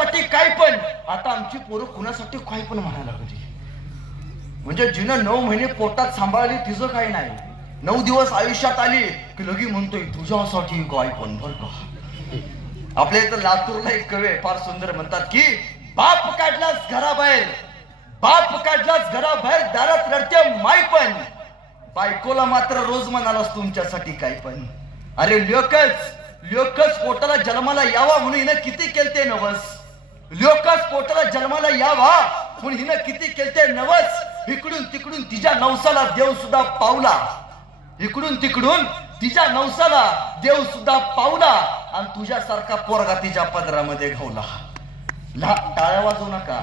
तुमच्यासाठी काय पण. आता आमची पोरं कुणासाठी काय पण म्हणायला लागली. म्हणजे जिनं 9 महिने पोटात सांभाळली तिचं काही नाही, 9 दिवस आयुष्यात आली की लगी म्हणतोय तुझ्यासाठी काय पण. बर का, आपल्या इथं लातूरला एक कवी फार सुंदर म्हणतात की बाप काढलाच घराबाहेर, बाप काढलाच घराबाहेर, दारात रडते माय पण, बायकोला मात्र रोज म्हणालास तुमच्यासाठी काय पण. अरे लोकच पोटाला जन्माला यावा म्हणून हिनं किती केलते नवस, लोकच पोटाला जन्माला यावा म्हणून हिनं किती केलते नवस. इकडून तिकडून तिच्या नवसाला देव सुद्धा पावला, इकडून तिकडून तिच्या नवसाला देव सुद्धा पावला, आणि तुझ्यासारखा पोरगा तिच्या पदरामध्ये घावला. टाळ्या वाजवू नका.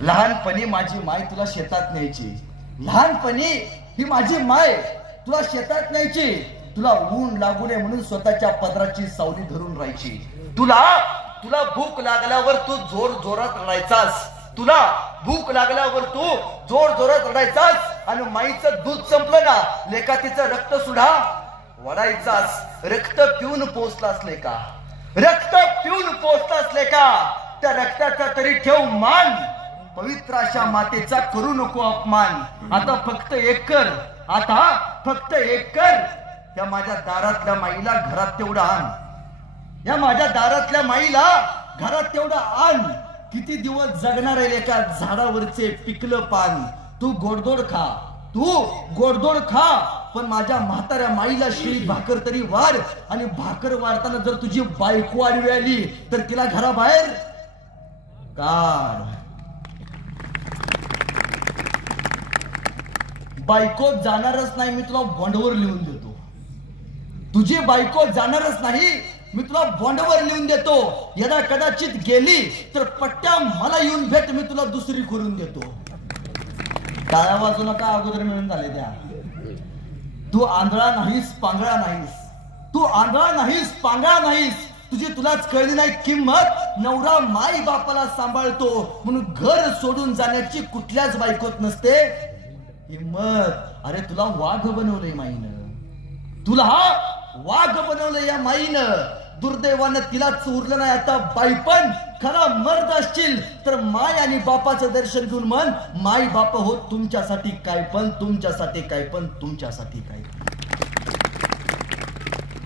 लहानपणी माझी माय तुला शेतात न्यायची, लहानपणी ही माझी माय तुला शेतात न्यायची, तुला ऊन लागू नये म्हणून स्वतःच्या पदराची सावली धरून राहायची. तुला भूक लागल्यावर तू जोर जोरात रडायचास, तुला भूक लागल्यावर तू जोर जोरात रडायचास, आणि माईचं दूध संपलं ना लेका तिचं रक्त सुद्धा वडायचास. रक्त पिऊन पोचलास लेका, रक्त पिऊन पोचलास लेका, त्या रक्ताचा तरी ठेव मान, पवित्र अशा मातेचा करू नको अपमान. आता फक्त एक कर, आता फक्त एक कर, या माझ्या दारातल्या माईला घरात तेवढं आण, या माझ्या दारातल्या माईला घरात तेवढं आण. किती दिवस जगणार आहे एका झाडावरचे पिकलं पान. तू गोडधोड खा, तू गोडधोड खा, पण माझ्या म्हाताऱ्या माईला शिळी भाकर तरी वाढ. आणि भाकर वाढताना जर तुझी बायको आडवी आली तर तिला घराबाहेर काढ. बायको जाणारच नाही मी तुला बॉन्डवर लिहून देतो, तुझी बायको जाणारच नाही मी तुला बॉन्डवर लिहून देतो. यदा कदाचित गेली तर पट्ट्या मला येऊन भेट, मी तुला दुसरी करून देतो. टाळ्या वाजू नका, अगोदर मिळून झाले त्या. तू आंधळा नाहीस पांगळा नाहीस, तू आंधळा नाहीस पांगळा नाहीस, तुझी तुलाच कळली नाही किंमत. नवरा माई बापाला सांभाळतो म्हणून घर सोडून जाण्याची कुठल्याच बायकोत नसते हिम्मत. अरे तुला वाघ बनवलंय माईनं, तुला वाघ बनवलंय या माईनं. दुर्दैवानं तिला चोरलं नाही आता बाईपण. खरा मर्द असशील तर माय आणि बापाचं दर्शन घेऊन मन, माई बाप हो तुमच्यासाठी काय पण, तुमच्यासाठी काय पण, तुमच्यासाठी काय.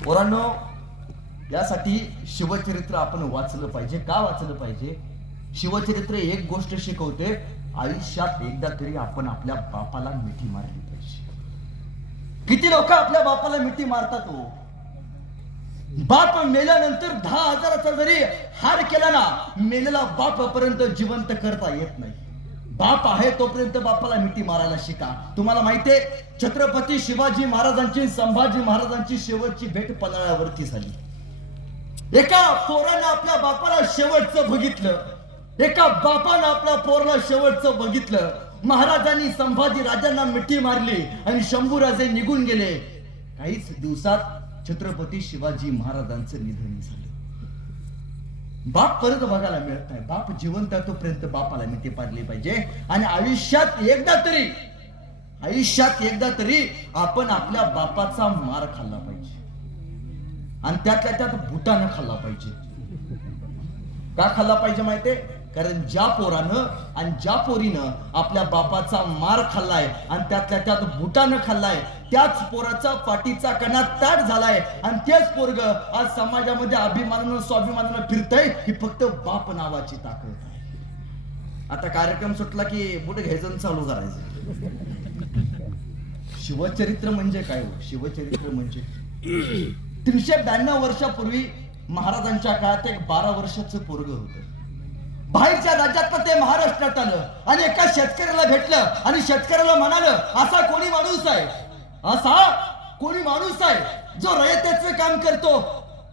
पोरांनो, यासाठी शिवचरित्र आपण वाचलं पाहिजे. का वाचलं पाहिजे? शिवचरित्र एक गोष्ट शिकवते, आयुष्यात एकदा तरी आपण आपल्या बापाला मिठी मारली पाहिजे. किती लोक आपल्या बापाला मिठी मारतात हो. बाप मेल्यानंतर 10,000चा जरी हार केला ना, मेलेला बापापर्यंत जिवंत करता येत नाही. बाप आहे तोपर्यंत बापाला मिठी मारायला शिका. तुम्हाला माहितीये छत्रपती शिवाजी महाराजांची संभाजी महाराजांची शेवटची भेट पन्हाळ्यावरती झाली. एका पोरानं आपल्या बापाला शेवटचं बघितलं, एका बापानं आपल्या पोराला शेवटचं बघितलं. महाराजांनी संभाजी राजांना मिठी मारली आणि शंभूराजे निघून गेले. काहीच दिवसात छत्रपती शिवाजी महाराजांचं निधन झालं. बाप परत बघायला मिळत नाही. बाप जिवंत आहे तोपर्यंत बापाला मिठी मारली पाहिजे. आणि आयुष्यात एकदा तरी आपण आपल्या बापाचा मार खाल्ला पाहिजे, आणि त्यातल्या त्यात बुटानं खाल्ला पाहिजे. का खाल्ला पाहिजे माहितीये? कारण ज्या पोरानं आणि ज्या पोरीनं आपल्या बापाचा मार खाल्लाय आणि त्यातल्या त्यात बुटानं खाल्लाय, त्याच पोराचा पाठीचा कणा ताट झालाय, आणि तेच पोरग आज समाजामध्ये अभिमानानं स्वाभिमानानं फिरतय. ही फक्त बाप नावाची ताकद आहे. आता कार्यक्रम सुटला की बुट घ्यायचं चालू करायचं. शिवचरित्र म्हणजे काय हो? शिवचरित्र म्हणजे 392 वर्षापूर्वी महाराजांच्या काळात एक 12 वर्षाचं पोरग होतं. बाहेरच्या राज्यात ते महाराष्ट्रात आलं आणि एका शेतकऱ्याला भेटलं आणि शेतकऱ्याला म्हणालं, असा कोणी माणूस आहे, असा कोणी माणूस आहे जो रयतेचं काम करतो?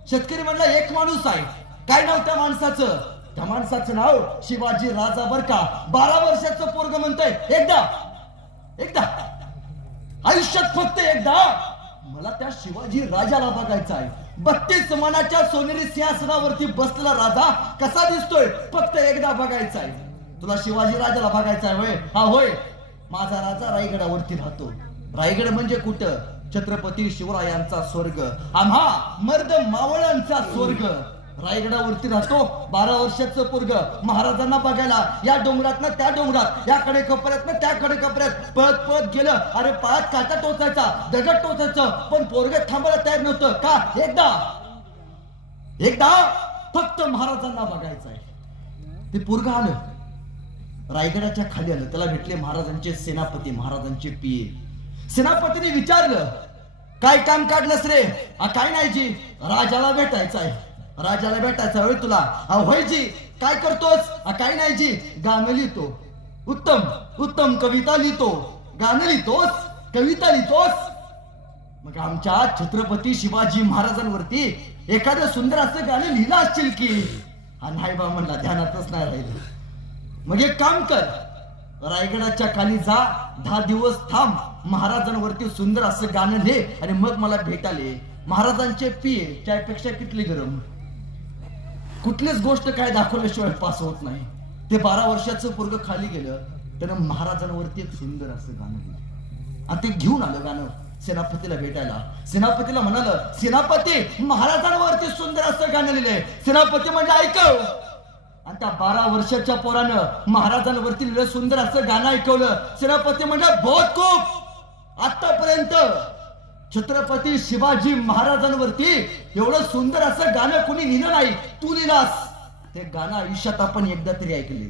शेतकरी म्हणला, एक माणूस आहे. काय नाव त्या माणसाचं? त्या माणसाचं नाव शिवाजी राजा बर का. 12 वर्षाचं पोरग म्हणतंय, एकदा आयुष्यात फक्त एकदा मला त्या शिवाजी राजाला बघायचं आहे. 32 मनाच्या सोनेरी सिंहासनावरती बसलेला राजा कसा दिसतोय फक्त एकदा बघायचा आहे. तुला शिवाजी राजाला बघायचा आहे होय? हा होय. माझा राजा रायगडावरती राहतो. रायगड म्हणजे कुठं? छत्रपती शिवरायांचा स्वर्ग, आम्हा मर्द मावळ्यांचा स्वर्ग. रायगडावरती राहतो 12 वर्षाचं पोरग महाराजांना बघायला या डोंगरातनं त्या डोंगरात, या कडे कपऱ्यातनं त्या कडे कपऱ्यात पळत पळत गेलं. अरे पायात काटा टोचायचा, दगड टोचायचं, पण पोरग थांबायला तयार नव्हतं. का? एकदा फक्त महाराजांना बघायचंय. ते पोरग आलं, रायगडाच्या खाली आलं. त्याला भेटले महाराजांचे सेनापती, महाराजांचे पिये. सेनापतीने विचारलं, काय काम काढलंस रे? काय नाही जी, राजाला भेटायचं आहे. राजाला भेटायचं होय तुला? होय जी. काय करतोस? काय नाही जी, गाणं लिहितो. उत्तम उत्तम, कविता लिहितो. गाणं लिहितोस, कविता लिहितोस? मग आमच्या छत्रपती शिवाजी महाराजांवरती एखादं सुंदर असं गाणं लिहिलं असशील की? नाही बा म्हणला, ध्यानातच नाही राहिलं. मग एक काम कर, रायगडाच्या खाली जा, 10 दिवस थांब, महाराजांवरती सुंदर असं गाणं लिह आणि मग मला भेटाले. महाराजांचे पिये त्यापेक्षा कितली गरम. कुठलीच गोष्ट काय दाखवल्याशिवाय पास होत नाही. ते 12 वर्षाचं पोरग खाली गेलं, त्यानं महाराजांवरती एक सुंदर असं गाणं लिहिलं आणि ते घेऊन आलं गाणं सेनापतीला भेटायला. सेनापतीला म्हणाल, सेनापती महाराजांवरती सुंदर असं गाणं लिहिलंय. सेनापती म्हणजे ऐकव. आणि त्या 12 वर्षाच्या पोरानं महाराजांवरती लिहिलं सुंदर असं गाणं ऐकवलं. सेनापती म्हणजे बहुत खूप. आतापर्यंत छत्रपती शिवाजी महाराजांवरती एवढं सुंदर असं गाणं कोणी लिहिलं नाही, तू लिहिलास. ते गाणं आयुष्यात आपण एकदा तरी ऐकले.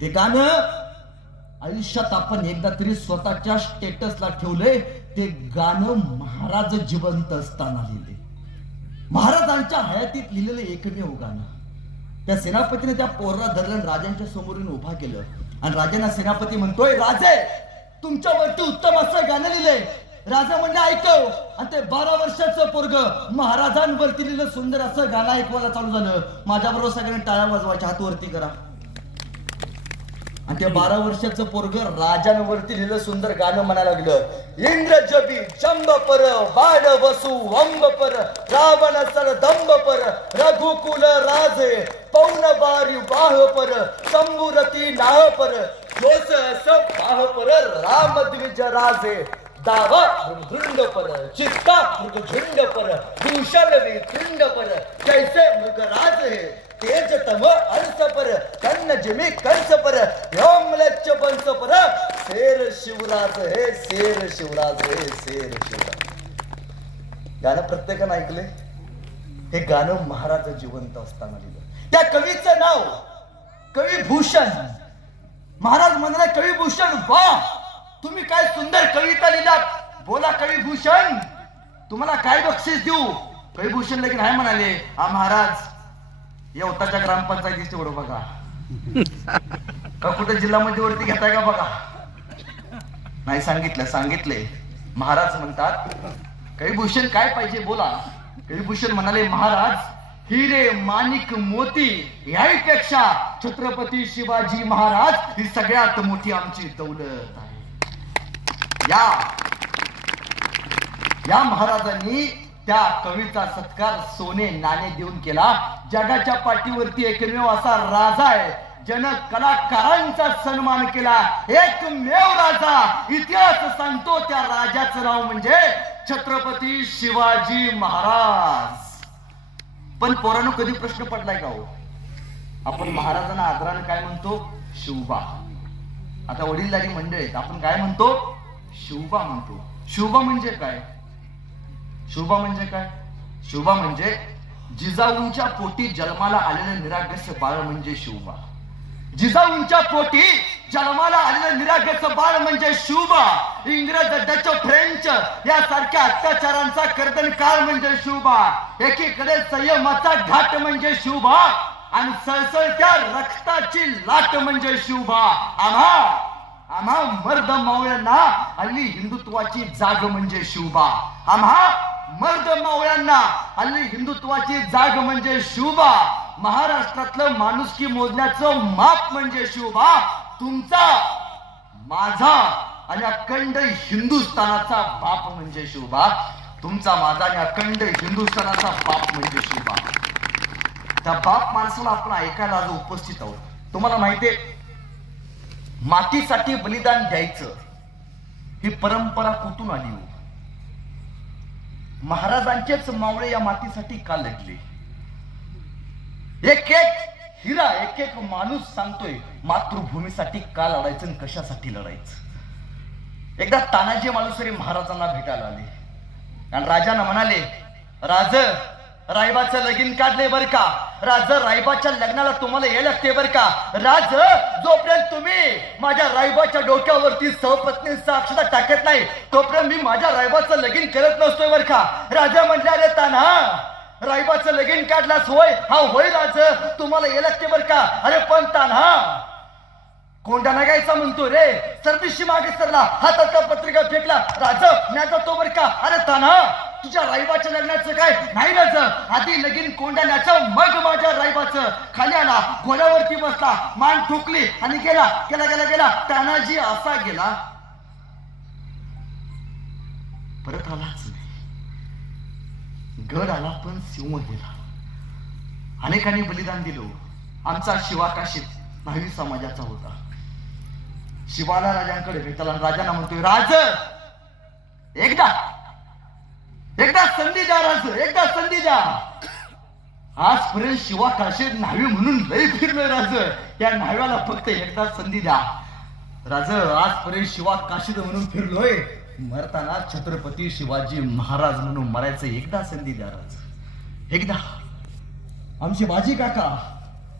ते गाणं आयुष्यात आपण एकदा तरी स्वतःच्या स्टेटसला ठेवले. ते गाणं महाराज जिवंत असताना लिहिले, महाराजांच्या हयातीत लिहिलेलं एकमेव गाणं. त्या सेनापतीने त्या पोराला धरलं, राजांच्या समोरून उभा केलं आणि राजांना सेनापती म्हणतोय, राजे तुमच्यावरती उत्तम असं गाणं लिहिलंय. राजा म्हणजे ऐकव. आणि ते 12 वर्षाचं पोरग महाराजांवरती लिहिलं सुंदर असं गाणं ऐकवायला चालू झालं. माझ्याबरोबर सगळ्यांनी टाळ्या वाजवायच्या, हात वरती करा. आणि त्या 12 वर्षाचं पोरग राजांवरती लिहिलं सुंदर गाणं म्हणायला लागलं, इंद्र जबी जंब पर, बाड वसु अंब पर, रावण सर दंब पर, रघुकुल राजे पौन बारी बाह पर, शंभुरती नाह पर, जोस सब बाह पर, राम द्विज राजे दावा मृगझुंड पर, चित्ता मृगझुंड पर, भूषण वितृंड पर, कैसे मृगराज है तेज तम अंश पर, कन्न जिमी कंस पर, व्योमलक्ष बंस पर, शेर शिवराज है, शेर शिवराज है, शेर शिवराज. गाणं प्रत्येकानं ऐकले. हे गाणं महाराज जिवंत असताना लिहिलं. त्या कवीचं नाव कविभूषण. महाराज म्हणाले, कविभूषण वाह, तुम्ही काय सुंदर कविता लिहिलात. बोला कविभूषण, तुम्हाला काय बक्षीस देऊ? कविभूषण लगेच नाही म्हणाले, महाराज यवताच्या ग्रामपंचायतीच तेवढं बघा, का कुठे जिल्हा मध्यवर्ती घेताय का बघा. नाही सांगितलंय. महाराज म्हणतात, कविभूषण काय पाहिजे बोला. कविभूषण म्हणाले, महाराज हिरे माणिक मोती याहीपेक्षा छत्रपती शिवाजी महाराज ही सगळ्यात मोठी आमची दौलत आहे. या महाराजांनी त्या कवीचा सत्कार सोने नाणे देऊन केला. जगाच्या पाठीवरती एकमेव असा राजा आहे ज्यानं कलाकारांचा सन्मान केला. एकमेव राजा. इतिहास सांगतो त्या राजाचं नाव म्हणजे छत्रपती शिवाजी महाराज. पण पोरांनो, कधी प्रश्न पडलाय का हो? आपण महाराजांना आदराने काय म्हणतो? शिवबा. आता वडीलधारी मंडळ आहेत, आपण काय म्हणतो? शिवबा म्हणतो. शिवबा म्हणजे काय? शिवबा म्हणजे काय? शिवबा म्हणजे जिजाऊंच्या पोटी जन्माला आलेलं निरागस बाळ म्हणजे शिवबा. जिजाऊंच्या पोटी जन्माला आलेलं निरागस बाळ म्हणजे शिवबा. इंग्रज, डच, फ्रेंच यासारख्या अत्याचारांचा कर्दनकाळ म्हणजे शिवबा. एकीकडे संयमाचा घाट म्हणजे शिवबा आणि सळसळत्या रक्ताची लाट म्हणजे शिवबा. आम्हा मर्द मावळ्यांना हल्ली हिंदुत्वाची जाग म्हणजे शिवबा. आम्हा मर्द मावळ्यांना हल्ली हिंदुत्वाची जाग म्हणजे शिवबा. महाराष्ट्रातलं माणुसकी मोजण्याचं माप म्हणजे शिवबा. तुमचा, माझा आणि अखंड हिंदुस्थानाचा बाप म्हणजे शिवबा. तुमचा, माझा आणि अखंड हिंदुस्थानाचा बाप म्हणजे शिवबा. त्या बाप माणसाला आपण ऐकायला आज उपस्थित आहोत. तुम्हाला माहितीये, मातीसाठी बलिदान द्यायचं ही परंपरा कुठून आली हो? महाराजांचेच मावळे या मातीसाठी का लढले? एक एक हिरा, एक एक माणूस सांगतोय मातृभूमीसाठी का लढायचं आणि कशासाठी लढायचं. एकदा तानाजी मालुसरे महाराजांना भेटायला आले आणि राजांना म्हणाले, राज रायबाचं लगीन काढले बर का, राज रायबाच्या लग्नाला तुम्हाला यायला लागते बर का. राज जोपर्यंत तुम्ही माझ्या रायबाच्या डोक्यावरती सहपत्नीचा अक्षता टाकत नाही तोपर्यंत मी माझ्या रायबाचं लगीन करत नसतोय बर का. राजा म्हटले, अरे तान्हा रायबाचं लगीन काढलास होय, हा होय राज तुम्हाला यायला लागते बर का. अरे पण तान्हा कोंडा नागायचा म्हणतो रे, सरदिशी मागे सरला, हातात पत्रिका फेकला, राजा मी जातो बर का. अरे तान्हा तुझ्या रायबाच्या लग्नाचं काय नाही राज, आधी लगीन कोंडाण्याचं मग माझ्या रायबाचं. खाली आला, घोड्यावरती बसला, मान ठोकली आणि गेला गेला गेला गेला. तानाजी असा गेला, परत आलाच नाही. गड आला पण सिंह गेला. अनेकांनी बलिदान दिलं. आमचा शिवा काशीत न्हावी समाजाचा होता. शिवाला राजांकडे भेटला, राजांना म्हणतोय, राज एकदा संधी द्या राज, एकदा संधी द्या. आजपर्यंत शिवा काशीत न्हावी म्हणून लय फिरलोय राज, या न्हाव्याला फक्त एकदा संधी द्या. राज आजपर्यंत शिवा काशीत म्हणून फिरलोय, मरताना छत्रपती शिवाजी महाराज म्हणून मरायचं एकदा संधी द्या राज, एकदा. आमचे बाजी काका,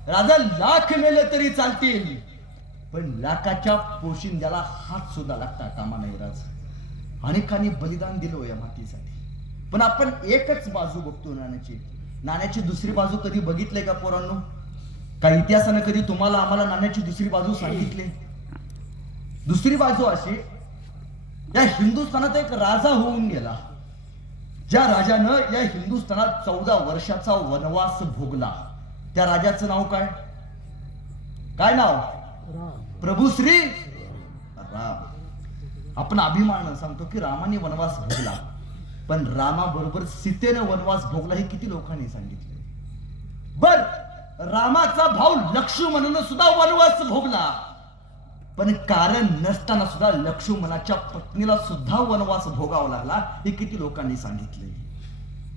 राजा लाख मेले तरी चालतील पण लाखाच्या पोशिंद्याला हात सुद्धा लागता कामा नाही राज. अनेकांनी बलिदान दिलं या मातीसाठी, पण आपण एकच बाजू बघतो नाण्याची. नाण्याची दुसरी बाजू कधी बघितले का पोरांनो? का इतिहासानं कधी तुम्हाला आम्हाला नाण्याची दुसरी बाजू सांगितली? दुसरी बाजू अशी, या हिंदुस्थानात एक राजा होऊन गेला, ज्या राजानं या हिंदुस्थानात 14 वर्षाचा वनवास भोगला. त्या राजाचं नाव काय? काय नाव? प्रभू श्री राम. आपण अभिमानानं सांगतो की रामाने वनवास भोगला, पण रामाबरोबर सीतेनं वनवास भोगला हे किती लोकांनी सांगितले? बर, रामाचा भाऊ लक्ष्मणानं सुद्धा वनवास भोगला, पण कारण नसताना सुद्धा लक्ष्मणाच्या पत्नीला सुद्धा वनवास भोगावा लागला हे किती लोकांनी सांगितले?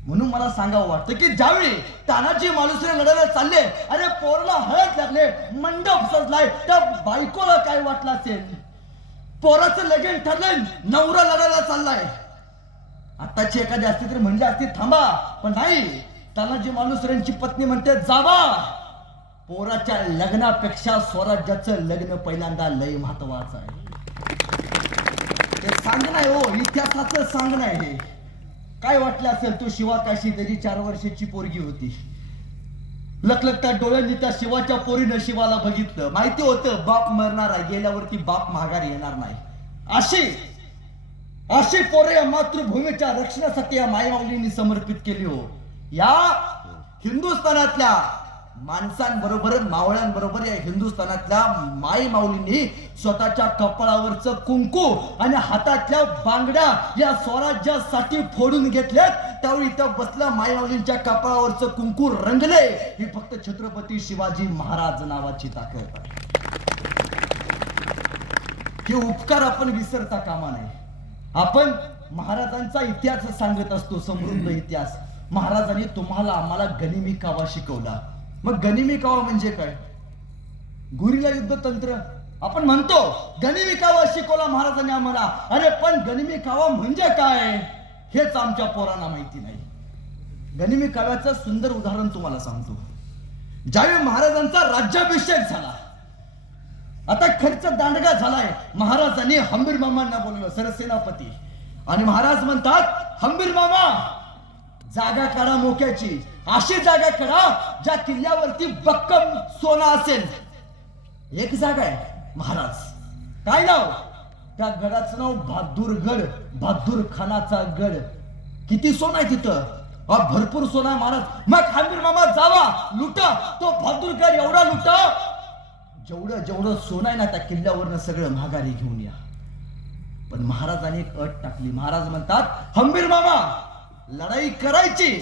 म्हणून मला सांगावं वाटतं की ज्यावेळी तानाजी मालुसरे लढायला चालले, अरे पोरला हळद लागले, मंडप सजलाय, त्या बायकोला काय वाटलं असेल? पोराचं लगीन ठरलंय, नवरा लढायला चाललाय. आताची एखादी असती तरी म्हणजे असती थांबा, पण नाही. तानाजी मालुसरेंची पत्नी म्हणते, जावा, पोराच्या लग्नापेक्षा स्वराज्याचं लग्न पहिल्यांदा लय महत्वाचं आहे. ते सांगणं आहे हो, इतिहासाचं सांगणं आहे हे. काय वाटलं असेल तो शिवा काशी, त्याची 4 वर्षाची पोरगी होती. लखलखत्या डोळ्यांनी त्या शिवाच्या पोरीनं शिवाला बघितलं. माहिती होतं बाप मरणार आहे, गेल्यावरती बाप माघारी येणार नाही. अशी पोरे या मातृभूमीच्या रक्षणासाठी या मायमाऊलींनी समर्पित केली हो. या हिंदुस्थानातल्या माणसांबरोबर, मावळ्यांबरोबर या हिंदुस्थानातल्या माई माऊलींनी स्वतःच्या कपाळावरचं कुंकू आणि हातातल्या बांगड्या या स्वराज्यासाठी फोडून घेतल्यात. त्यावेळी इथं बसल्या माई माऊलींच्या कपाळावरचं कुंकू रंगले. ही फक्त छत्रपती शिवाजी महाराज नावाची ताकद आहे. हे उपकार आपण विसरता कामा नये. आपण महाराजांचा इतिहास सांगत असतो, समृद्ध इतिहास. महाराजांनी तुम्हाला आम्हाला गनिमी कावा शिकवला. मग गनिमी कावा म्हणजे काय? गुरिल्ला युद्ध तंत्र आपण म्हणतो. गनिमी कावा शिकवला महाराजांनी आम्हाला. अरे पण गनिमी कावा म्हणजे काय हेच आमच्या पोरांना माहिती नाही. गनिमी काव्याचं सुंदर उदाहरण तुम्हाला सांगतो. ज्यावेळी महाराजांचा राज्याभिषेक झाला, आता खर्च दांडगा झालाय, महाराजांनी हंबीर मामांना बोलवलं, सरसेनापती. आणि महाराज म्हणतात, हंबीर मामा जागा काढा मोक्याची, अशी जागा काढा ज्या किल्ल्यावरती बक्कम सोना असेल. एक जागा आहे महाराज. काय नाव? त्या गडाचं नाव बहादूरगड, बहादूर खानाचा गड. किती सोनं आहे तिथं? भरपूर सोना आहे महाराज. मग हंबीर मामा जावा, लुटा तो बहादूरगड, एवढा लुटा जेवढं सोनं आहे ना त्या किल्ल्यावरनं सगळं माघारी घेऊन या. पण महाराजांनी एक अट टाकली. महाराज म्हणतात, हंबीर मामा लढाई करायची,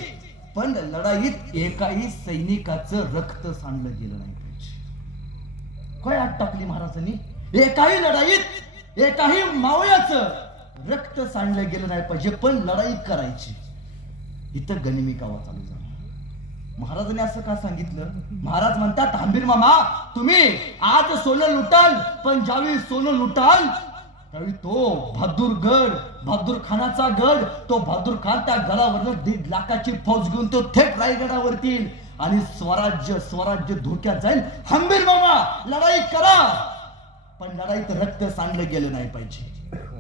पण लढाईत एकाही सैनिकाचं रक्त सांडलं गेलं नाही पाहिजे. काय अट टाकली महाराजांनी? एकाही लढाईत एकाही मावळ्याचं रक्त सांडलं गेलं नाही पाहिजे, पण लढाई करायची. इथं गनिमी कावा चालू झाला. महाराजांनी असं का सांगितलं? महाराज म्हणतात, हंबीर मामा तुम्ही आज सोनं लुटाल, पण ज्यावेळी सोनं लुटाल त्यावेळी तो बहादूर खानाचा गड, तो बहादूर खान त्या गडावरनं 1.5 लाखाची फौज घेऊन तो थेट रायगडावरती येईल आणि स्वराज्य धोक्यात जाईल. हंबीर मामा लढाई करा, पण लढाईत रक्त सांडलं गेलं नाही पाहिजे.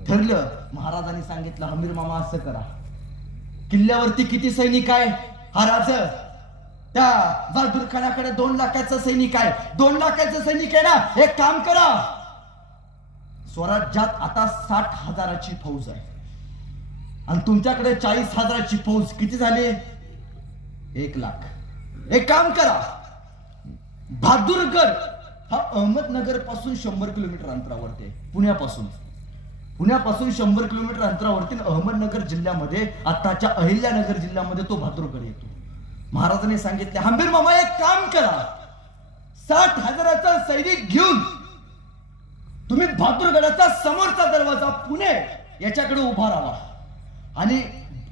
ठरलं. महाराजांनी सांगितलं, हंबीर मामा असं करा, किल्ल्यावरती किती सैनिक आहे? हा राज त्या बहादूर खानाकडे 2 लाखाचं सैनिक आहे. 2 लाखाचं सैनिक आहे ना, एक काम करा, स्वराज्यात आता 60,000ची फौज आहे आणि तुमच्याकडे 40,000ची फौज, किती झाले? 1 लाख. एक काम करा, बहादूरगड हा अहमदनगर पासून 100 किलोमीटर अंतरावरती आहे. पुण्यापासून 100 किलोमीटर अंतरावरती अहमदनगर जिल्ह्यामध्ये, आताच्या अहिल्यानगर जिल्ह्यामध्ये तो बहादूरगड येतो. महाराजांनी सांगितले, हंबीर मामा एक काम करा, 60,000चा सैनिक घेऊन तुम्ही बहादूरगडाचा समोरचा दरवाजा पुणे याच्याकडे उभा राहा. आणि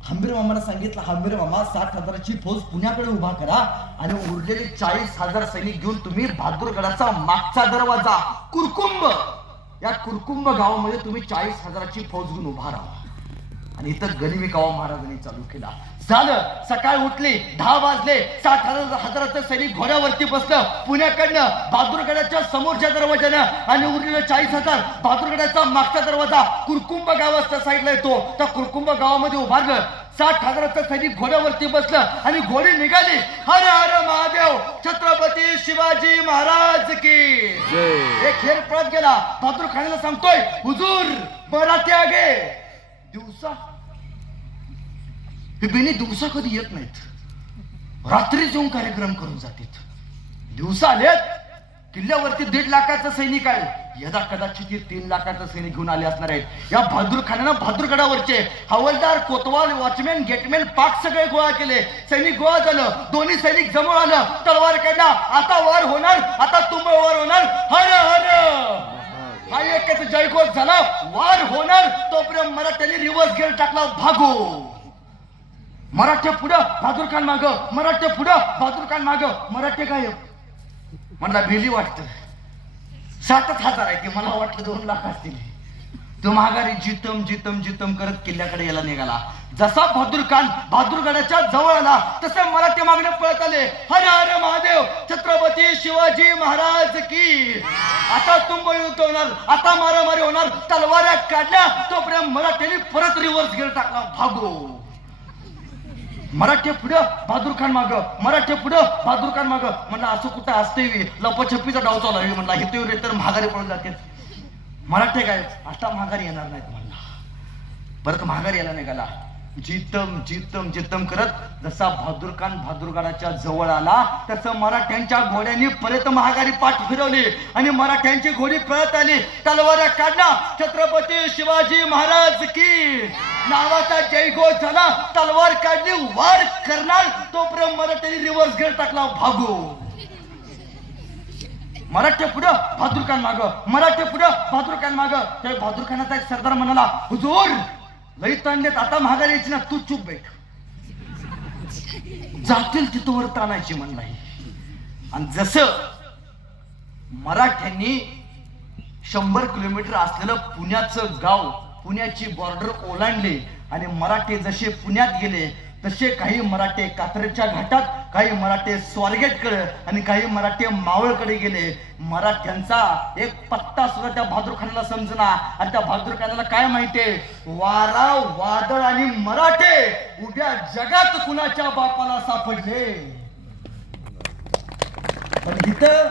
हंबीर मामाला सांगितलं, हंबीर मामा 60,000ची फौज पुण्याकडे उभा करा आणि उरलेले 40,000 सैनिक घेऊन तुम्ही बहादूरगडाचा मागचा दरवाजा कुरकुंभ, या कुरकुंभ गावामध्ये तुम्ही 40,000ची फौज घेऊन उभा राहा. आणि इथं गनिमी कावा महाराजांनी चालू केला. झालं, सकाळ उठली, 10 वाजले, 60,000चं सैनिक घोड्यावरती बसलं पुण्याकडनं बहादूरगडाच्या समोरच्या दरवाजानं आणि उरलेलं 40,000 बहादूरगडाचा मागचा दरवाजा कुरकुंभ गावाच्या साईडला येतो. त्या कुरकुंभ गावामध्ये उभारलं. 60,000चं सैनिक घोड्यावरती बसलं आणि घोडी निघाली. हर हर महादेव, छत्रपती शिवाजी महाराज की. एक हेर पळत गेला, बहादूर खानाला सांगतोय, हुजूर मराठी आगे. दिवसा कधी येत नाहीत, रात्री जाऊन कार्यक्रम करून जातात. दिवसा आलेत, किल्ल्यावरती 1.5 लाखाचं सैनिक आहे, यदा कदाचित 3 लाखाचं सैनिक घेऊन आले असणार आहेत. या बहादूर खानानं बहादूरगडावरचे हवालदार, कोतवाल, वॉचमॅन, गेटमॅन पाक सगळे गोळा केले. सैनिक गोळा झालं, दोन्ही सैनिक जमून आलं, तलवार काढला. आता वार होणार, आता तुंबळ वार होणार. हर हर हा एकच जयघोष झाला, वार होणार. तोपर्यंत मराठ्यांनी रिव्हर्स गिअर टाकला, भागो. मराठे पुढं, बहादूर खान माग, मराठे पुढं, बहादूर खान माग. मराठे काय मला भेली वाटतं 60,000 आहे, ते मला वाटलं 2 लाख असतील. तो महागारी जितम करत किल्ल्याकडे यायला निघाला. जसा बहादूर खान बहादूरगडाच्या जवळ आला तसं मराठी मागणे पळत आले. हर हर महादेव, छत्रपती शिवाजी महाराज की. आता तुंबळ होणार, आता मारामारी होणार. तलवाऱ्या काढल्या, तोपर्यंत मराठ्यांनी परत रिव्हर्स गिअर टाकला, भागो. मराठे पुढं, बहादूर खान माग, मराठे पुढं, बहादूर खान माग. म्हणलं असं कुठं असते, लपछपीचा डाव चालू आहे. म्हणला हे तर महागारी पळून जाते. मराठे काय आता महागारी येणार नाहीत म्हणला. परत महागारी यायला निघाला. जितम करत जसा बहादूर खान बहादूरगडाच्या जवळ आला तसं मराठ्यांच्या घोड्यांनी परत महागारी पाठ फिरवली आणि मराठ्यांची घोडी पळत आली. तलवाऱ्या काढला, छत्रपती शिवाजी महाराज की नावाचा जयघोष झाला. तलवार काढली, वार करणार. तोपर्यंत मराठ्यांनी रिव्हर्स गिअर टाकला, भागो. मराठे पुढं, बहादूर खान माग, मराठे पुढं, बहादूर खान माग. त्या बहादूर खानाचा एक सरदार म्हणाला, हुजूर लई ताणलेत, आता महागारी यायची ना, तू चूप बैठ. जातील तिथवर ताणायची म्हणला. आणि जसं मराठ्यांनी 100 किलोमीटर असलेलं पुण्याचं गाव, पुण्याची बॉर्डर ओलांडली आणि मराठे जसे पुण्यात गेले तसे काही मराठे कात्रजच्या घाटात, काही मराठे स्वारगेटकडे आणि काही मराठे मावळकडे गेले. मराठ्यांचा एक पत्ता सुद्धा त्या बहादूर खानाला समजना. आणि त्या बहादूर खानाला काय माहितीये, वारा, वादळ आणि मराठे उभ्या जगात कुणाच्या बापाला सापडले. पण इथं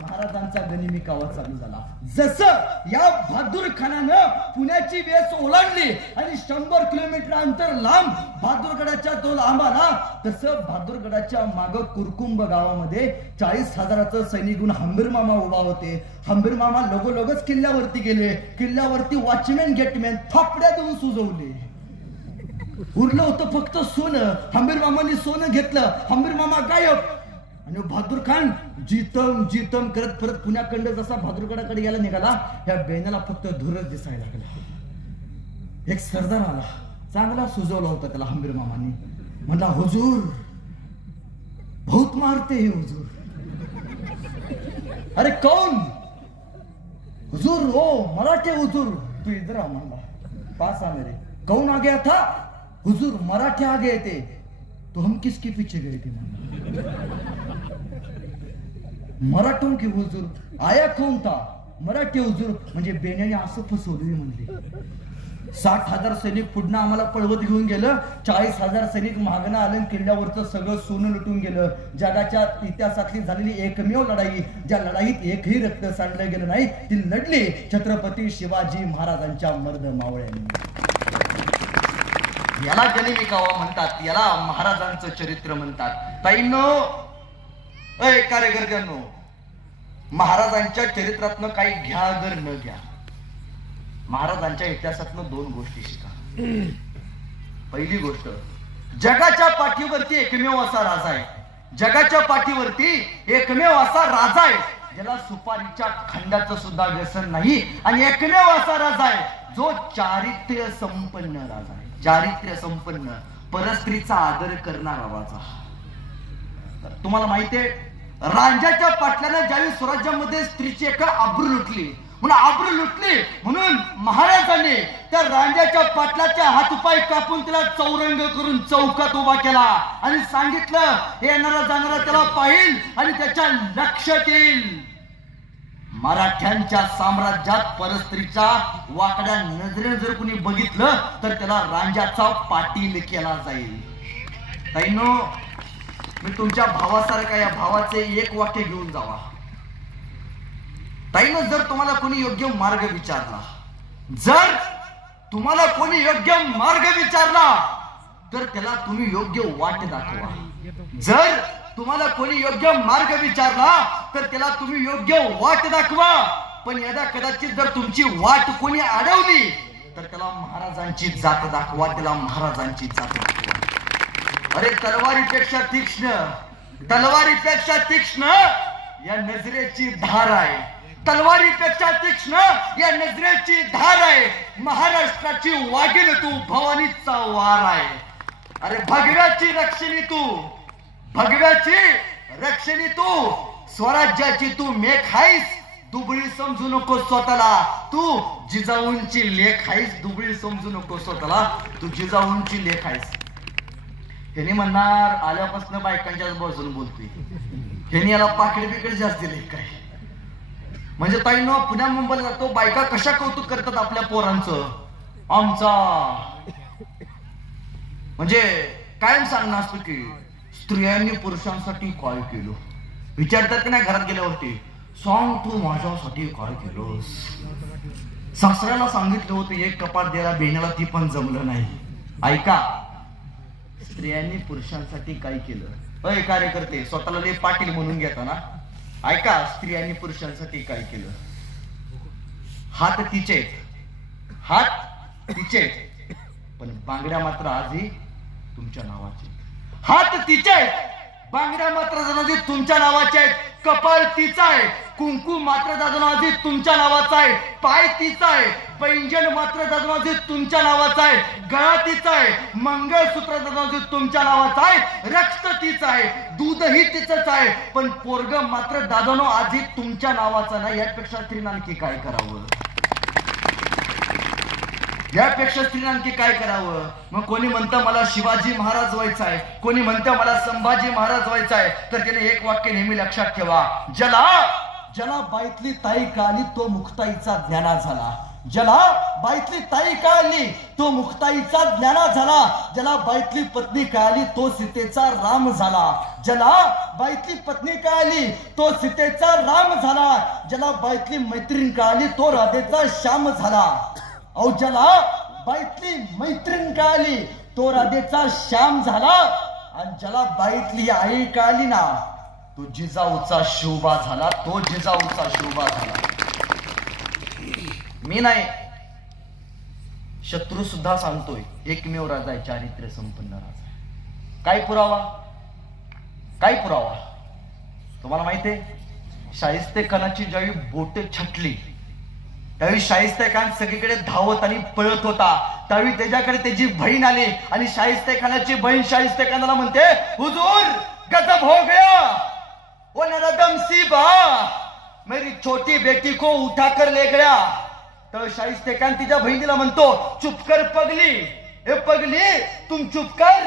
महाराजांचा गनिमी कावा चालू झाला. जसं या बहादूर खानानं पुण्याची वेस ओलांडली आणि 100 किलोमीटर अंतर लांब बहादूरगडाच्या तो लांब आला, तसं बहादूरगडाच्या माग कुरकुंभ गावामध्ये 40,000चं सैनिक घेऊन हंबीर मामा उभा होते. हंबीर मामा लगोलगच किल्ल्यावरती गेले. किल्ल्यावरती वॉचमॅन, गेटमॅन थापड्या देऊन सुजवले. उरलं होतं फक्त सोनं. हंबीर मामाने सोनं घेतलं. हंबीर मामा गायब. आणि बहादूर खान जितम करत परत पुण्याकडे जसा बहादूरगडाकडे गेला निघाला, या बेण्याला फक्त धुरच दिसायला लागला. एक सरदार आला, चांगला सुजवला होता त्याला हंबीर मामानी. म्हणला, हुजूर बहुत मारते हैं हुजूर। अरे कौन? हुजूर ओ मराठे हुजूर। तू इधर आ मामा, पास आ मेरे। कौन आ गया था? हुजूर मराठे आ गए थे। तो हम किसके पीछे गए थे मामा? मराठों के हुजूर। आया कौन था? मराठी हुजूर। म्हणजे बेण्याने असं फसवलं म्हणले 60,000 सैनिक पुढनं आम्हाला पळवत घेऊन गेलं, 40,000 सैनिक मागणं आलं, किल्ल्यावरचं सगळं सोनं लुटून गेलं। जगाच्या इतिहासातली झालेली एकमेव लढाई, ज्या लढाईत एकही रक्त सांडलं गेलं नाही, ती लढली छत्रपती शिवाजी महाराजांच्या मर्द मावळ्यांनी। याला गनिमी कावा म्हणतात, याला महाराजांचं चरित्र म्हणतात। ताईंनो, अय कार्यकर्त्यांनो, महाराजांच्या चरित्रातनं काही घ्या अगर न घ्या, महाराजांच्या इतिहासातनं 2 गोष्टी शिका। पहिली गोष्ट, जगाच्या पाठीवरती एकमेव असा राजा आहे, जगाच्या पाठीवरती एकमेव असा राजा आहे ज्याला सुपारीच्या खंडाचं सुद्धा व्यसन नाही, आणि एकमेव असा राजा आहे जो चारित्र्य संपन्न राजा आहे। चारित्र्य संपन्न, परस्त्रीचा आदर करणारा राजा। तुम्हाला माहितीये, रांजाच्या पाटलाने ज्यावेळी स्वराज्यामध्ये स्त्रीची एका आबरू लुटली, म्हणून महाराजांनी त्या रांजाच्या पाटलाच्या हातपाय कापून त्याला चौरंग करून चौकात उभा केला आणि सांगितलं, येणारा जाणारा त्याला पाहिल आणि त्याच्या लक्षात येईल, मराठ्यांच्या साम्राज्यात परस्त्रीच्या वाकड्या नजरेने जर कुणी बघितलं तर त्याला रांजाचा पाटील केला जाईल। ताईंनो, मी तुमच्या भावासारखा या भावाचे एक वाक्य घेऊन जावा। ताईंनो, जर तुम्हाला कोणी योग्य मार्ग विचारला, जर तुम्हाला कोणी योग्य मार्ग विचारला तर त्याला तुम्ही योग्य वाट दाखवा। जर तुम्हाला कोणी योग्य मार्ग विचारला तर त्याला तुम्ही योग्य वाट दाखवा। पण यदा कदाचित जर तुमची वाट कोणी अडवली तर त्याला महाराजांची जात दाखवा, त्याला महाराजांची जात दाखवा। अरे तलवारीपेक्षा तीक्ष्ण, तलवारीपेक्षा तीक्ष्ण या नजरेची धार आहे, तलवारीपेक्षा तीक्ष्ण या नजरेची धार आहे। महाराष्ट्राची वाघीण तू, भवानीचा वार आहे। अरे भगव्याची रक्षणी तू, भगव्याची रक्षणी तू, स्वराज्याची तू मेख आहेस, दुबळी समजू नको स्वतःला, तू जिजाऊंची लेख आहेस, दुबळी समजू नको स्वतःला, तू जिजाऊंची लेख आहेस। ह्यानी म्हणणार आल्यापासून बायकांच्याच बाजून बोलतोय, ह्यानी याला पाकिट बिकट जास्त दिले काय? म्हणजे ताईंनो, पुण्या मुंबईला जातो, बायका कशा कौतुक करतात आपल्या पोरांचं, आमचा म्हणजे कायम सांगणं असतं की स्त्रियांनी पुरुषांसाठी काय केलं, विचारतात की नाही घरात गेल्यावरती, सांग तू माझ्यासाठी काय केलंस? सासऱ्याला सांगितलं होतं एक कपाट द्यायला, बेण्याला ती पण जमलं नाही। ऐका, स्त्रियांनी पुरुषांसाठी काय केलं? अय कार्यकर्ते, स्वतःला लय पाटील म्हणून घेताना, ऐका, स्त्रियांनी पुरुषांसाठी काय केलं? हात तिचे, हात तिचे, पण बांगड्या मात्र आजही तुमच्या नावाचे। हात तिचे, बांगड्या मात्र दादाजी तुमच्या नावाचे आहेत, कपाळ तिचा आहे, कुंकू मात्र दादाजी तुमच्या नावाचा आहे, पाय तिचा आहे, पैंजण मात्र दादाजी तुमच्या नावाचा आहे, गळा तिचा आहे, मंगळसूत्र दादाजी तुमच्या नावाचा आहे, रक्त तिचं आहे, दूधही तिचंच आहे, पण पोरग मात्र दादानो आधी तुमच्या नावाचा नाही। यापेक्षा स्त्रीने आणखी काय करावं? यापेक्षा स्त्रीने आणखी काय करावं? मग कोणी म्हणतं मला शिवाजी महाराज व्हायचा आहे, कोणी म्हणतं मला संभाजी महाराज व्हायचा आहे, तर त्याने एक वाक्य नेहमी लक्षात ठेवा, ज्याला बाईतली ताई कळाली तो मुक्ताईचा ज्ञाना झाला, ज्याला बाईतली ताई कळाली तो मुक्ताईचा ज्ञाना झाला, ज्याला बाईतली पत्नी कळाली तो सीतेचा राम झाला, ज्याला बाईतली पत्नी कळाली तो सीतेचा राम झाला, ज्याला बाईतली मैत्रीण कळाली तो राधेचा श्याम झाला। अहो, ज्याला बाईतली मैत्रीण कळाली तो राधेचा श्याम झाला, आणि ज्याला बाईतली आई कळाली ना तो जिजाऊचा शोभा झाला, तो जिजाऊचा शोभा झाला। मी नाही, शत्रू सुद्धा सांगतोय एकमेव राजा आहे, चारित्र्य संपन्न राजा आहे। काय पुरावा? काय पुरावा? तुम्हाला माहितीये, शाहिस्ते खानाची ज्यावेळी बोट छटली त्यावेळी शाहिस्ते खान सगळीकडे धावत आणि पळत होता, त्यावेळी त्याच्याकडे त्याची बहीण आली आणि शाहिस्ते खानाची बहीण शाहिस्ते खानाला म्हणते, हुजूर गजब हो गया, वो नरदम सीबा मेरी छोटी बेटी को उठाकर ले गया. तर शाहिस्ते खान तिच्या बहिणीला म्हणतो, चुप कर पगली, ए पगली तुम चुप कर,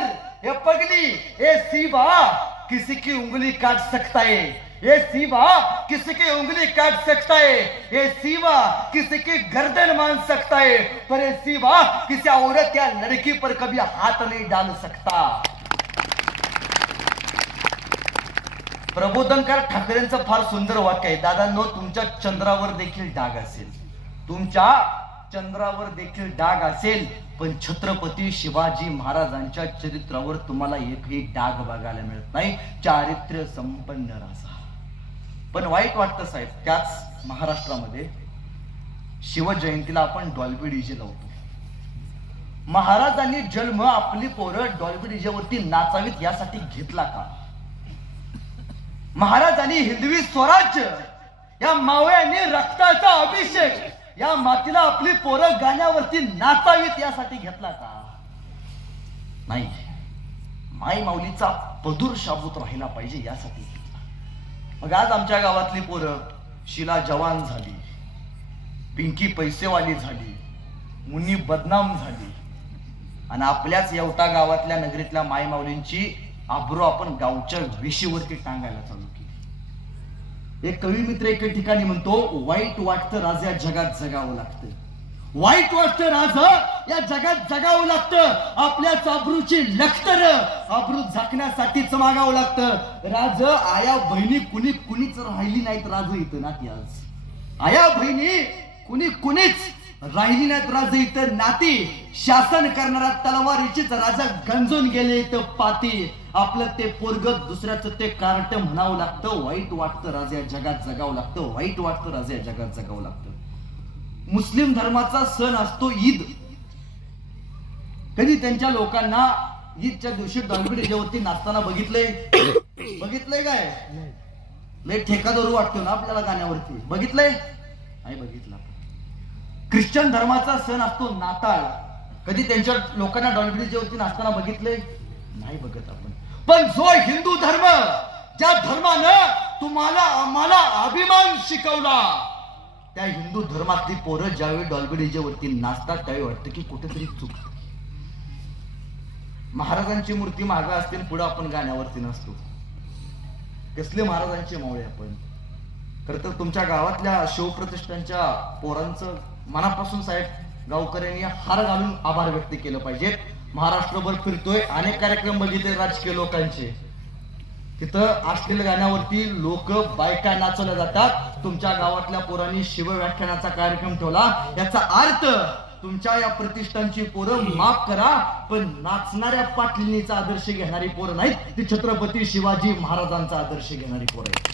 ए पगली, ए सीबा किसी की उंगली काट सकता है, ये सीवा किसी की उंगली काट सकता है, ये सीवा किसी की गर्दन मान सकता है, पर ये सीवा किसी औरत या लड़की पर कभी हाथ नहीं डाल सकता. प्रबोधनकार ठाकरेंचं फार सुंदर वाक्य आहे. दादांनो, तुमच्या चंद्रावर देखील डाग असेल, तुमच्या चंद्रावर देखील डाग असेल, पण छत्रपती शिवाजी महाराजांच्या चरित्रावर तुम्हाला एकही डाग बघायला मिळत नाही. चारित्र्य संपन्न राजा. पण वाईट वाटतं साहेब, त्याच महाराष्ट्रामध्ये शिवजयंतीला आपण डॉल्बी डीजे लावतो. महाराजांनी जन्म आपली पोरं डॉल्बी डीजे वरती नाचावीत यासाठी घेतला का? महाराजांनी हिंदवी स्वराज्य या मावळ्यांनी रक्ताचा अभिषेक या मातीला आपली पोरं गाण्यावरती नाचावीत यासाठी घेतला का? नाही. माई माऊलीचा पदूर शाबूत राहिला पाहिजे यासाठी. मग आज आमच्या गावातली पोरं शिला जवान झाली, पिंकी पैसेवाली झाली, मुन्नी बदनाम झाली, आणि आपल्याच येवटा गावातल्या नगरीतल्या माई माऊलींची आबरू आपण गावच्या वेशीवरती टांगायला चालू केली. एक कवी मित्र एके ठिकाणी म्हणतो, वाईट वाटतं राजा या जगात जगावं लागतं, वाईट वाटतं राजा या जगात जगावं लागतं, आपल्याच आबरूची लखतर आबरू झाकण्यासाठीच मागावं लागतं. राज आया बहिणी कुणीच राहिली नाहीत राज इथं नाती. आज आया बहिणी कुणीच राहिली नाहीत राज इथं नाती. शासन करणारा तलवारीचीच राजा गंजून गेले इथं पाती. आपलं ते पोरग दुसऱ्याचं ते कार्ट म्हणावं लागतं. वाईट वाटतं राजा या जगात जगावं लागतं, वाईट वाटतं राजा या जगात जगावं लागतं. मुस्लिम धर्माचा सण असतो ईद. कधी त्यांच्या लोकांना ईदच्या दिवशी डॉल्बी डीजेवरती नाचताना बघितलंय काय? लय ठेका धरू वाटतो ना आपल्याला गाण्यावरती. बघितलंय? नाही बघितलं. ख्रिश्चन धर्माचा सण असतो नाताळ. कधी त्यांच्या लोकांना डॉल्बी डीजेवरती नाचताना बघितलंय? नाही बघत आपण. पण जो हिंदू धर्म, ज्या धर्मानं तुम्हाला आम्हाला अभिमान शिकवला, त्या हिंदू धर्मातली पोरं ज्यावेळी डॉल्बी डीजे वरती नाचतात त्यावेळी वाटतं की कुठेतरी चूक. महाराजांची मूर्ती मागं असतील, पुढे आपण गाण्यावरती नसतो. कसले महाराजांचे मावळे आपण. खरं तर तुमच्या गावातल्या शिवप्रतिष्ठानच्या पोरांचं मनापासून साहेब गावकऱ्यांनी हार घालून आभार व्यक्त केलं पाहिजे. महाराष्ट्रभर फिरतोय, अनेक कार्यक्रम बघितले राजकीय लोकांचे. तिथं असलेल्या गाण्यावरती लोक बायका नाचवल्या जातात. तुमच्या गावातल्या पोरांनी शिवव्याख्यानाचा कार्यक्रम ठेवला. याचा अर्थ तुमच्या या प्रतिष्ठानची पोरं, माफ करा, पण नाचणाऱ्या पाटलिनीचा आदर्श घेणारी पोरं नाहीत, ती छत्रपती शिवाजी महाराजांचा आदर्श घेणारी पोरं आहेत.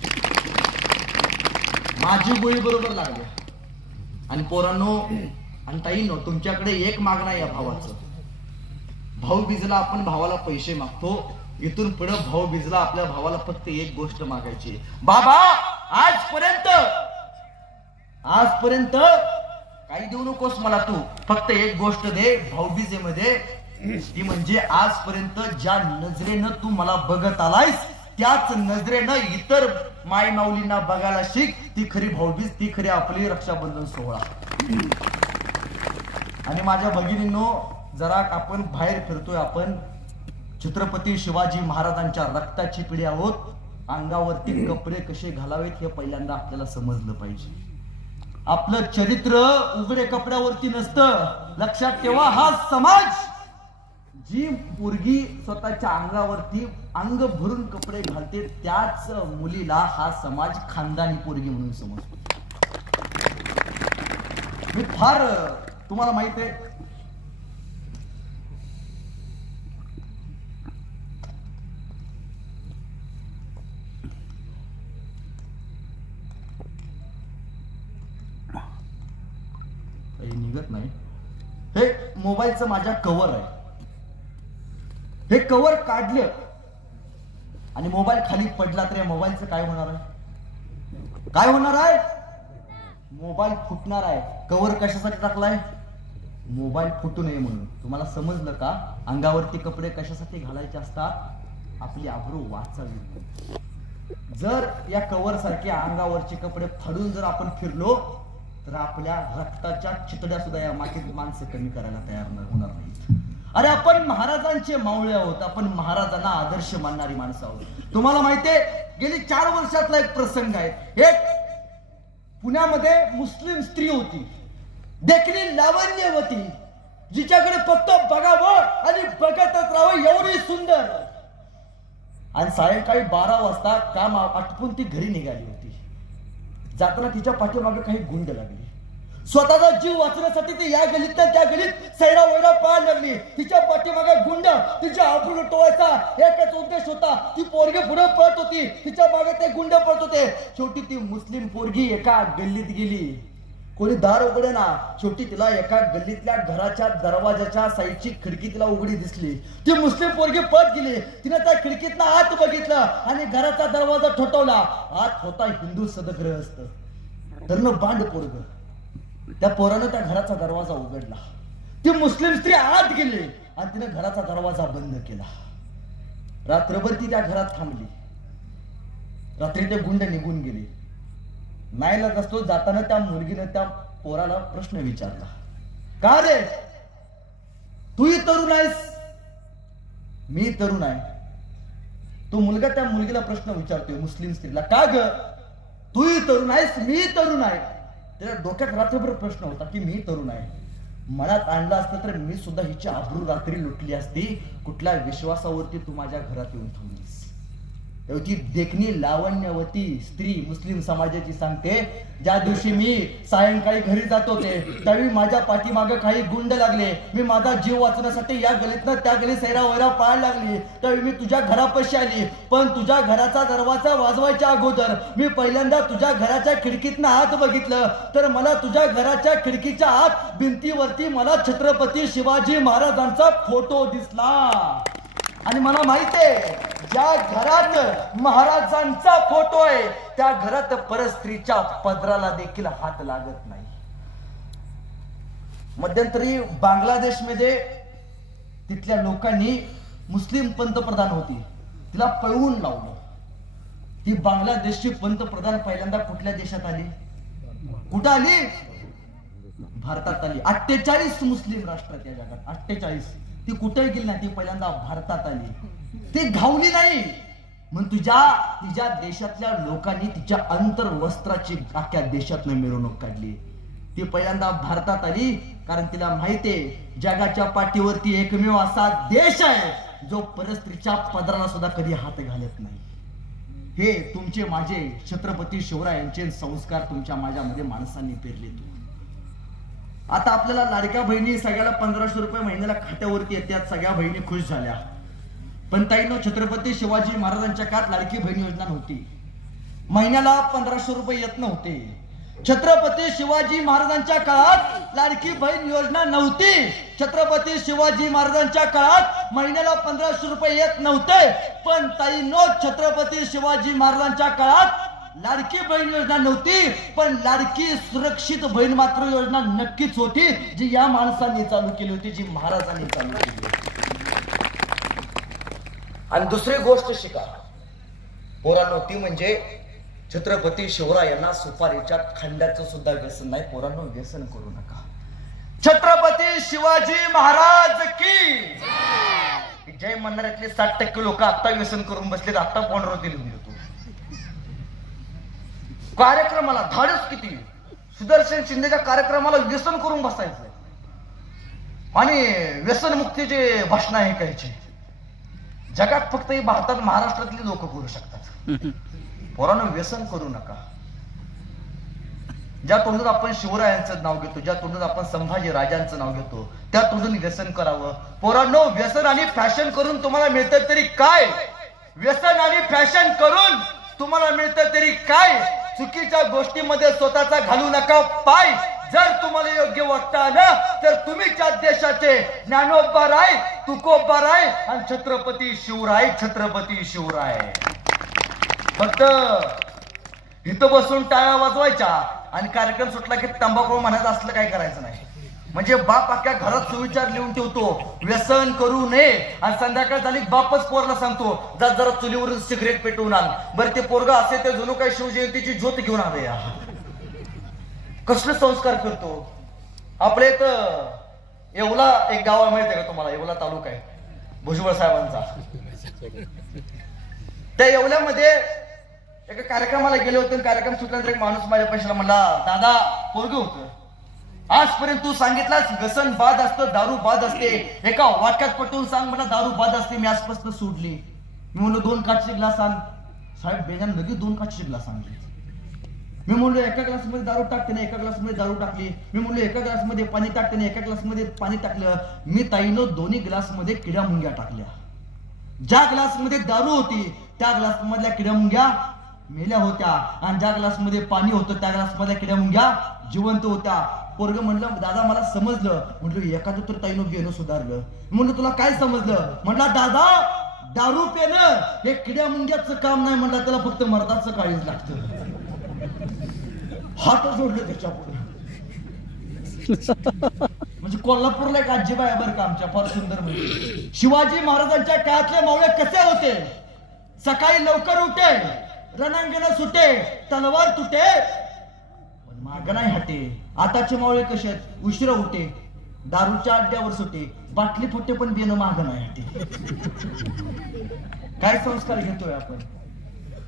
माझी गोळी बरोबर लागली. आणि पोरांनो आणि ताईंनो, तुमच्याकडे एक मागणं आहे या भावाचं. भाऊ बीजला आपण भावाला पैसे मागतो, इथून पुढे भाऊ बीजला आपल्या भावाला फक्त एक गोष्ट मागायची. बाबा आजपर्यंत काही देऊ नकोस मला, तू फक्त एक गोष्ट दे भाऊबीजेमध्ये. ती म्हणजे आजपर्यंत ज्या नजरेनं तू मला बघत आलायस त्याच नजरेनं इतर माय माऊलींना बघायला शिक. ती खरी भाऊबीज, ती खरी आपली रक्षाबंधन सोहळा. आणि माझ्या भगिनींनो, जरा आपण बाहेर फिरतोय, आपण छत्रपती शिवाजी महाराजांच्या रक्ताची पिढी आहोत. अंगावरती कपडे कसे घालावेत हे पहिल्यांदा आपल्याला समजलं पाहिजे. आपलं चरित्र उघडे कपड्यावरती नसतं. लक्षात ठेवा, हा समाज जी मुलगी स्वतःच्या अंगावरती अंग भरून कपडे घालते त्याच मुलीला हा समाज खानदानी पोरगी म्हणून समजतो. मी फार तुम्हाला माहित आहे, निघत नाही. हे मोबाईलचं माझ्या कव्हर आहे. हे कव्हर काढलं आणि मोबाईल खाली पडला तर या मोबाईलचं काय होणार आहे? काय होणार आहे? मोबाईल फुटणार आहे. कव्हर कशासाठी टाकलाय? मोबाईल फुटू नये म्हणून. तुम्हाला समजलं का? अंगावरती कपडे कशासाठी घालायचे असतात? आपली आबरू वाचावी. जर या कवर सारखे अंगावरचे कपडे फाडून जर आपण फिरलो तर आपल्या रक्ताच्या चितड्या सुद्धा या मातीत माणसं कमी करायला तयार होणार नाहीत. अरे आपण महाराजांचे मावळे आहोत, आपण महाराजांना आदर्श मानणारी माणसं आहोत. तुम्हाला माहितीये गेली 4 वर्षातला एक प्रसंग आहे. एक पुण्यामध्ये मुस्लिम स्त्री होती, देखणी लावण्यवती, जिच्याकडे फक्त बघावं आणि बघतच राहावं एवढी सुंदर. आणि सायंकाळी 12 वाजता काम आटपून ती घरी निघाली होती. जाताना तिच्या पाठीमागे काही गुंड लागली. स्वतःचा जीव वाचण्यासाठी ती या गलीत त्या गलीत सैरा वैरा पळायला लागली. तिच्या पाठीमागे गुंड तिच्या आबरू लुटवायचा एकच उद्देश होता. ती पोरगी पुढे पळत होती, तिच्या मागे ते गुंड पळत होते. शेवटी ती मुस्लिम पोरगी एका गल्लीत गेली. कोणी दार उघडे ना. शेवटी तिला एका गल्लीतल्या घराच्या दरवाजाच्या साईडची खिडकी तिला उघडी दिसली. ती मुस्लिम पोरगी पळत गेली. तिने त्या खिडकीतनं आत बघितलं आणि घराचा दरवाजा ठोठावला. आत होता हिंदू सदग्रहस्थ धरण बांड पोरग. त्या पोरानं त्या घराचा दरवाजा उघडला. ती मुस्लिम स्त्री आत गेली आणि तिने घराचा दरवाजा बंद केला. रात्रभर ती त्या घरात थांबली. रात्री ते गुंड निघून गेले. नाहीला असतो जाताना त्या मुलगीने त्या पोराला प्रश्न विचारला, का रे तूही तरुण आहेस, मी तरुण आहे. तो मुलगा त्या मुलगीला प्रश्न विचारतोय मुस्लिम स्त्रीला, का ग तूही तरुण आहेस, मी तरुण आहे. त्याच्या डोक्यात रात्रभर प्रश्न होता की मी तरुण आहे. मनात आणलं असतं तर मी सुद्धा हिची आबरू रात्री लुटली असती. कुठल्या विश्वासावरती तू माझ्या घरात येऊन थांबलीस. ती देखणी लावण्यवती स्त्री मुस्लिम समाजाची सांगते, ज्या दिवशी मी सायंकाळी घरी जात होते त्यावेळी माझ्या पाठीमागे काही गुंड लागले. मी माझा जीव वाचण्यासाठी या गलीतनं त्या गली सैरा वैरा पळायला लागली. त्यावेळी मी तुझ्या घरापाशी आली. पण तुझ्या घराचा दरवाजा वाजवायच्या अगोदर मी पहिल्यांदा तुझ्या घराच्या खिडकीतनं आत बघितलं तर मला तुझ्या घराच्या खिडकीच्या आत भिंतीवरती मला छत्रपती शिवाजी महाराजांचा फोटो दिसला. आणि मला माहितीये ज्या घरात महाराजांचा फोटो आहे त्या घरात परस्त्रीच्या पदराला देखील हात लागत नाही. मध्यंतरी बांगलादेशमध्ये तिथल्या लोकांनी मुस्लिम पंतप्रधान होती तिला पळवून लावलं. ती बांगलादेशची पंतप्रधान पहिल्यांदा कुठल्या देशात आली, कुठं आली, भारतात आली. 48 मुस्लिम राष्ट्र त्या जगात, 48. ती कुठे गेली नाही, ती पहिल्यांदा भारतात आली. ती घावली नाही म्हणून तिच्या देशातल्या लोकांनी तिच्या अंतर्वस्त्राची अख्ख्या देशातनं मिरवणूक काढली. ती पहिल्यांदा भारतात आली कारण तिला माहितीये जगाच्या पाठीवरती एकमेव असा देश आहे जो परस्त्रीच्या पदराला सुद्धा कधी हात घालत नाही. हे तुमचे माझे छत्रपती शिवरायांचे संस्कार तुमच्या माझ्यामध्ये माणसांनी पेरले. आता आपल्याला लाडक्या बहिणी सगळ्याला 1500 रुपये महिन्याला खात्यावरती येतात. सगळ्या बहिणी खुश झाल्या. पण ताईनो छत्रपती शिवाजी महाराजांच्या काळात लाडकी बहीण योजना नव्हती. महिन्याला 1500 रुपये येत नव्हते. छत्रपती शिवाजी महाराजांच्या काळात लाडकी बहीण योजना नव्हती. छत्रपती शिवाजी महाराजांच्या काळात महिन्याला 1500 रुपये येत नव्हते. पण ताईनो छत्रपती शिवाजी महाराजांच्या काळात लाडकी बहीण योजना नव्हती पण लाडकी सुरक्षित बहीण मात्र योजना नक्कीच होती, जी या माणसांनी चालू केली होती, जी महाराजांनी चालू केली होती. आणि दुसरी गोष्ट शिका पोरांनो, ती म्हणजे छत्रपती शिवरायांना सुपारीच्या खंडाचं सुद्धा व्यसन नाही. पोरांनो व्यसन करू नका. छत्रपती शिवाजी महाराज की जय म्हणणाऱ्यातले 60% लोक आता व्यसन करून बसलेत. आता फोनवरती लिहून देतो. कार्यक्रमाला धाडस किती, सुदर्शन शिंदेच्या कार्यक्रमाला व्यसन करून बसायचं आणि व्यसनमुक्तीचे भाषण ऐकायचे. जगात फक्त भारतात महाराष्ट्रातली लोक करू शकतात. पोरांनो व्यसन करू नका. ज्या तोंडून आपण शिवरायांचं नाव घेतो, ज्या तोंडून आपण संभाजी राजांचं नाव घेतो, त्या तोंडून व्यसन करावं. पोरांनो व्यसन आणि फॅशन करून तुम्हाला मिळतं तरी काय, व्यसन आणि फॅशन करून तुम्हाला मिळतं तरी काय. चुकीच्या गोष्टीमध्ये स्वतःचा घालू नका पाय. जर तुम्हाला योग्य वाटतं आलं तर तुम्ही त्या देशाचे ज्ञानोबा राय, तुकोबा राय आणि छत्रपती शिवराय, छत्रपती शिवराय. फक्त इथं बसून टाळ्या वाजवायच्या आणि कार्यक्रम सुटला की तंबाखू म्हणायचं असलं काय करायचं नाही. म्हणजे बाप अख्ख्या घरात सुविचार लिहून ठेवतो, व्यसन करू नये, आणि संध्याकाळ झाली बापच पोरला सांगतो जा जरा चुलीवरून सिगरेट पेटवून आण. बरं ते पोरगा असे ते जणू काही शिवजयंतीची ज्योत घेऊन आले. या कसले संस्कार करतो. आपल्या इथं येवला एक गाव आहे, माहिती आहे का तुम्हाला? येवला तालुका आहे भुजबळ साहेबांचा. त्या येवल्यामध्ये एका कार्यक्रमाला गेले होते. कार्यक्रम सुटल्यानंतर एक माणूस माझ्या पैशाला म्हणला, दादा पोरग होतं, आजपर्यंत तू सांगितलास व्यसन बाद असतं, दारू बाद असते, एका वाक्यात पटवून सांग मला दारू बाद असते. मी आजपासून सोडली. मी म्हणलो 2 काचेचे ग्लास आण. साहेब बेगान लगेच 2 काचेचे ग्लास आणले. मी म्हणलो एका ग्लासमध्ये दारू टाकते ना, एका ग्लासमध्ये दारू टाकली. मी म्हणलो एका ग्लासमध्ये पाणी टाकते ना, एका ग्लासमध्ये पाणी टाकलं. मी ताईनं दोन्ही ग्लासमध्ये किड्या मुंग्या टाकल्या. ज्या ग्लासमध्ये दारू होती त्या ग्लास मधल्या किड्या मुंग्या मेल्या होत्या, आणि ज्या ग्लासमध्ये पाणी होतं त्या ग्लास मधल्या किड्या मुंग्या जिवंत होत्या. पोरग म्हणलं दादा मला समजलं. म्हटलं एखादं तर ताईनं बेनं सुधारलं. म्हणलं तुला काय समजलं? म्हटलं दादा दारू पेनं हे किड्या मुंग्याचं काम नाही, म्हणलं त्याला फक्त मर्दाचं काळीज लागतं. हात जोडले त्याच्या पुढे. म्हणजे कोल्हापूरला एक आजीबा आहे बरं का आमच्या, फार सुंदर. म्हणजे शिवाजी महाराजांच्या काळातले मावळे कसे होते? सकाळी लवकर उठे, रणांगण सुटे, तलवार तुटे, पण माग नाही हटे. आताचे मावळे कसे आहेत? उशिरा उठे, दारूच्या अड्ड्यावर सुटे, बाटली फुटे, पण बेन माग नाही हटे. काय संस्कार घेतोय आपण?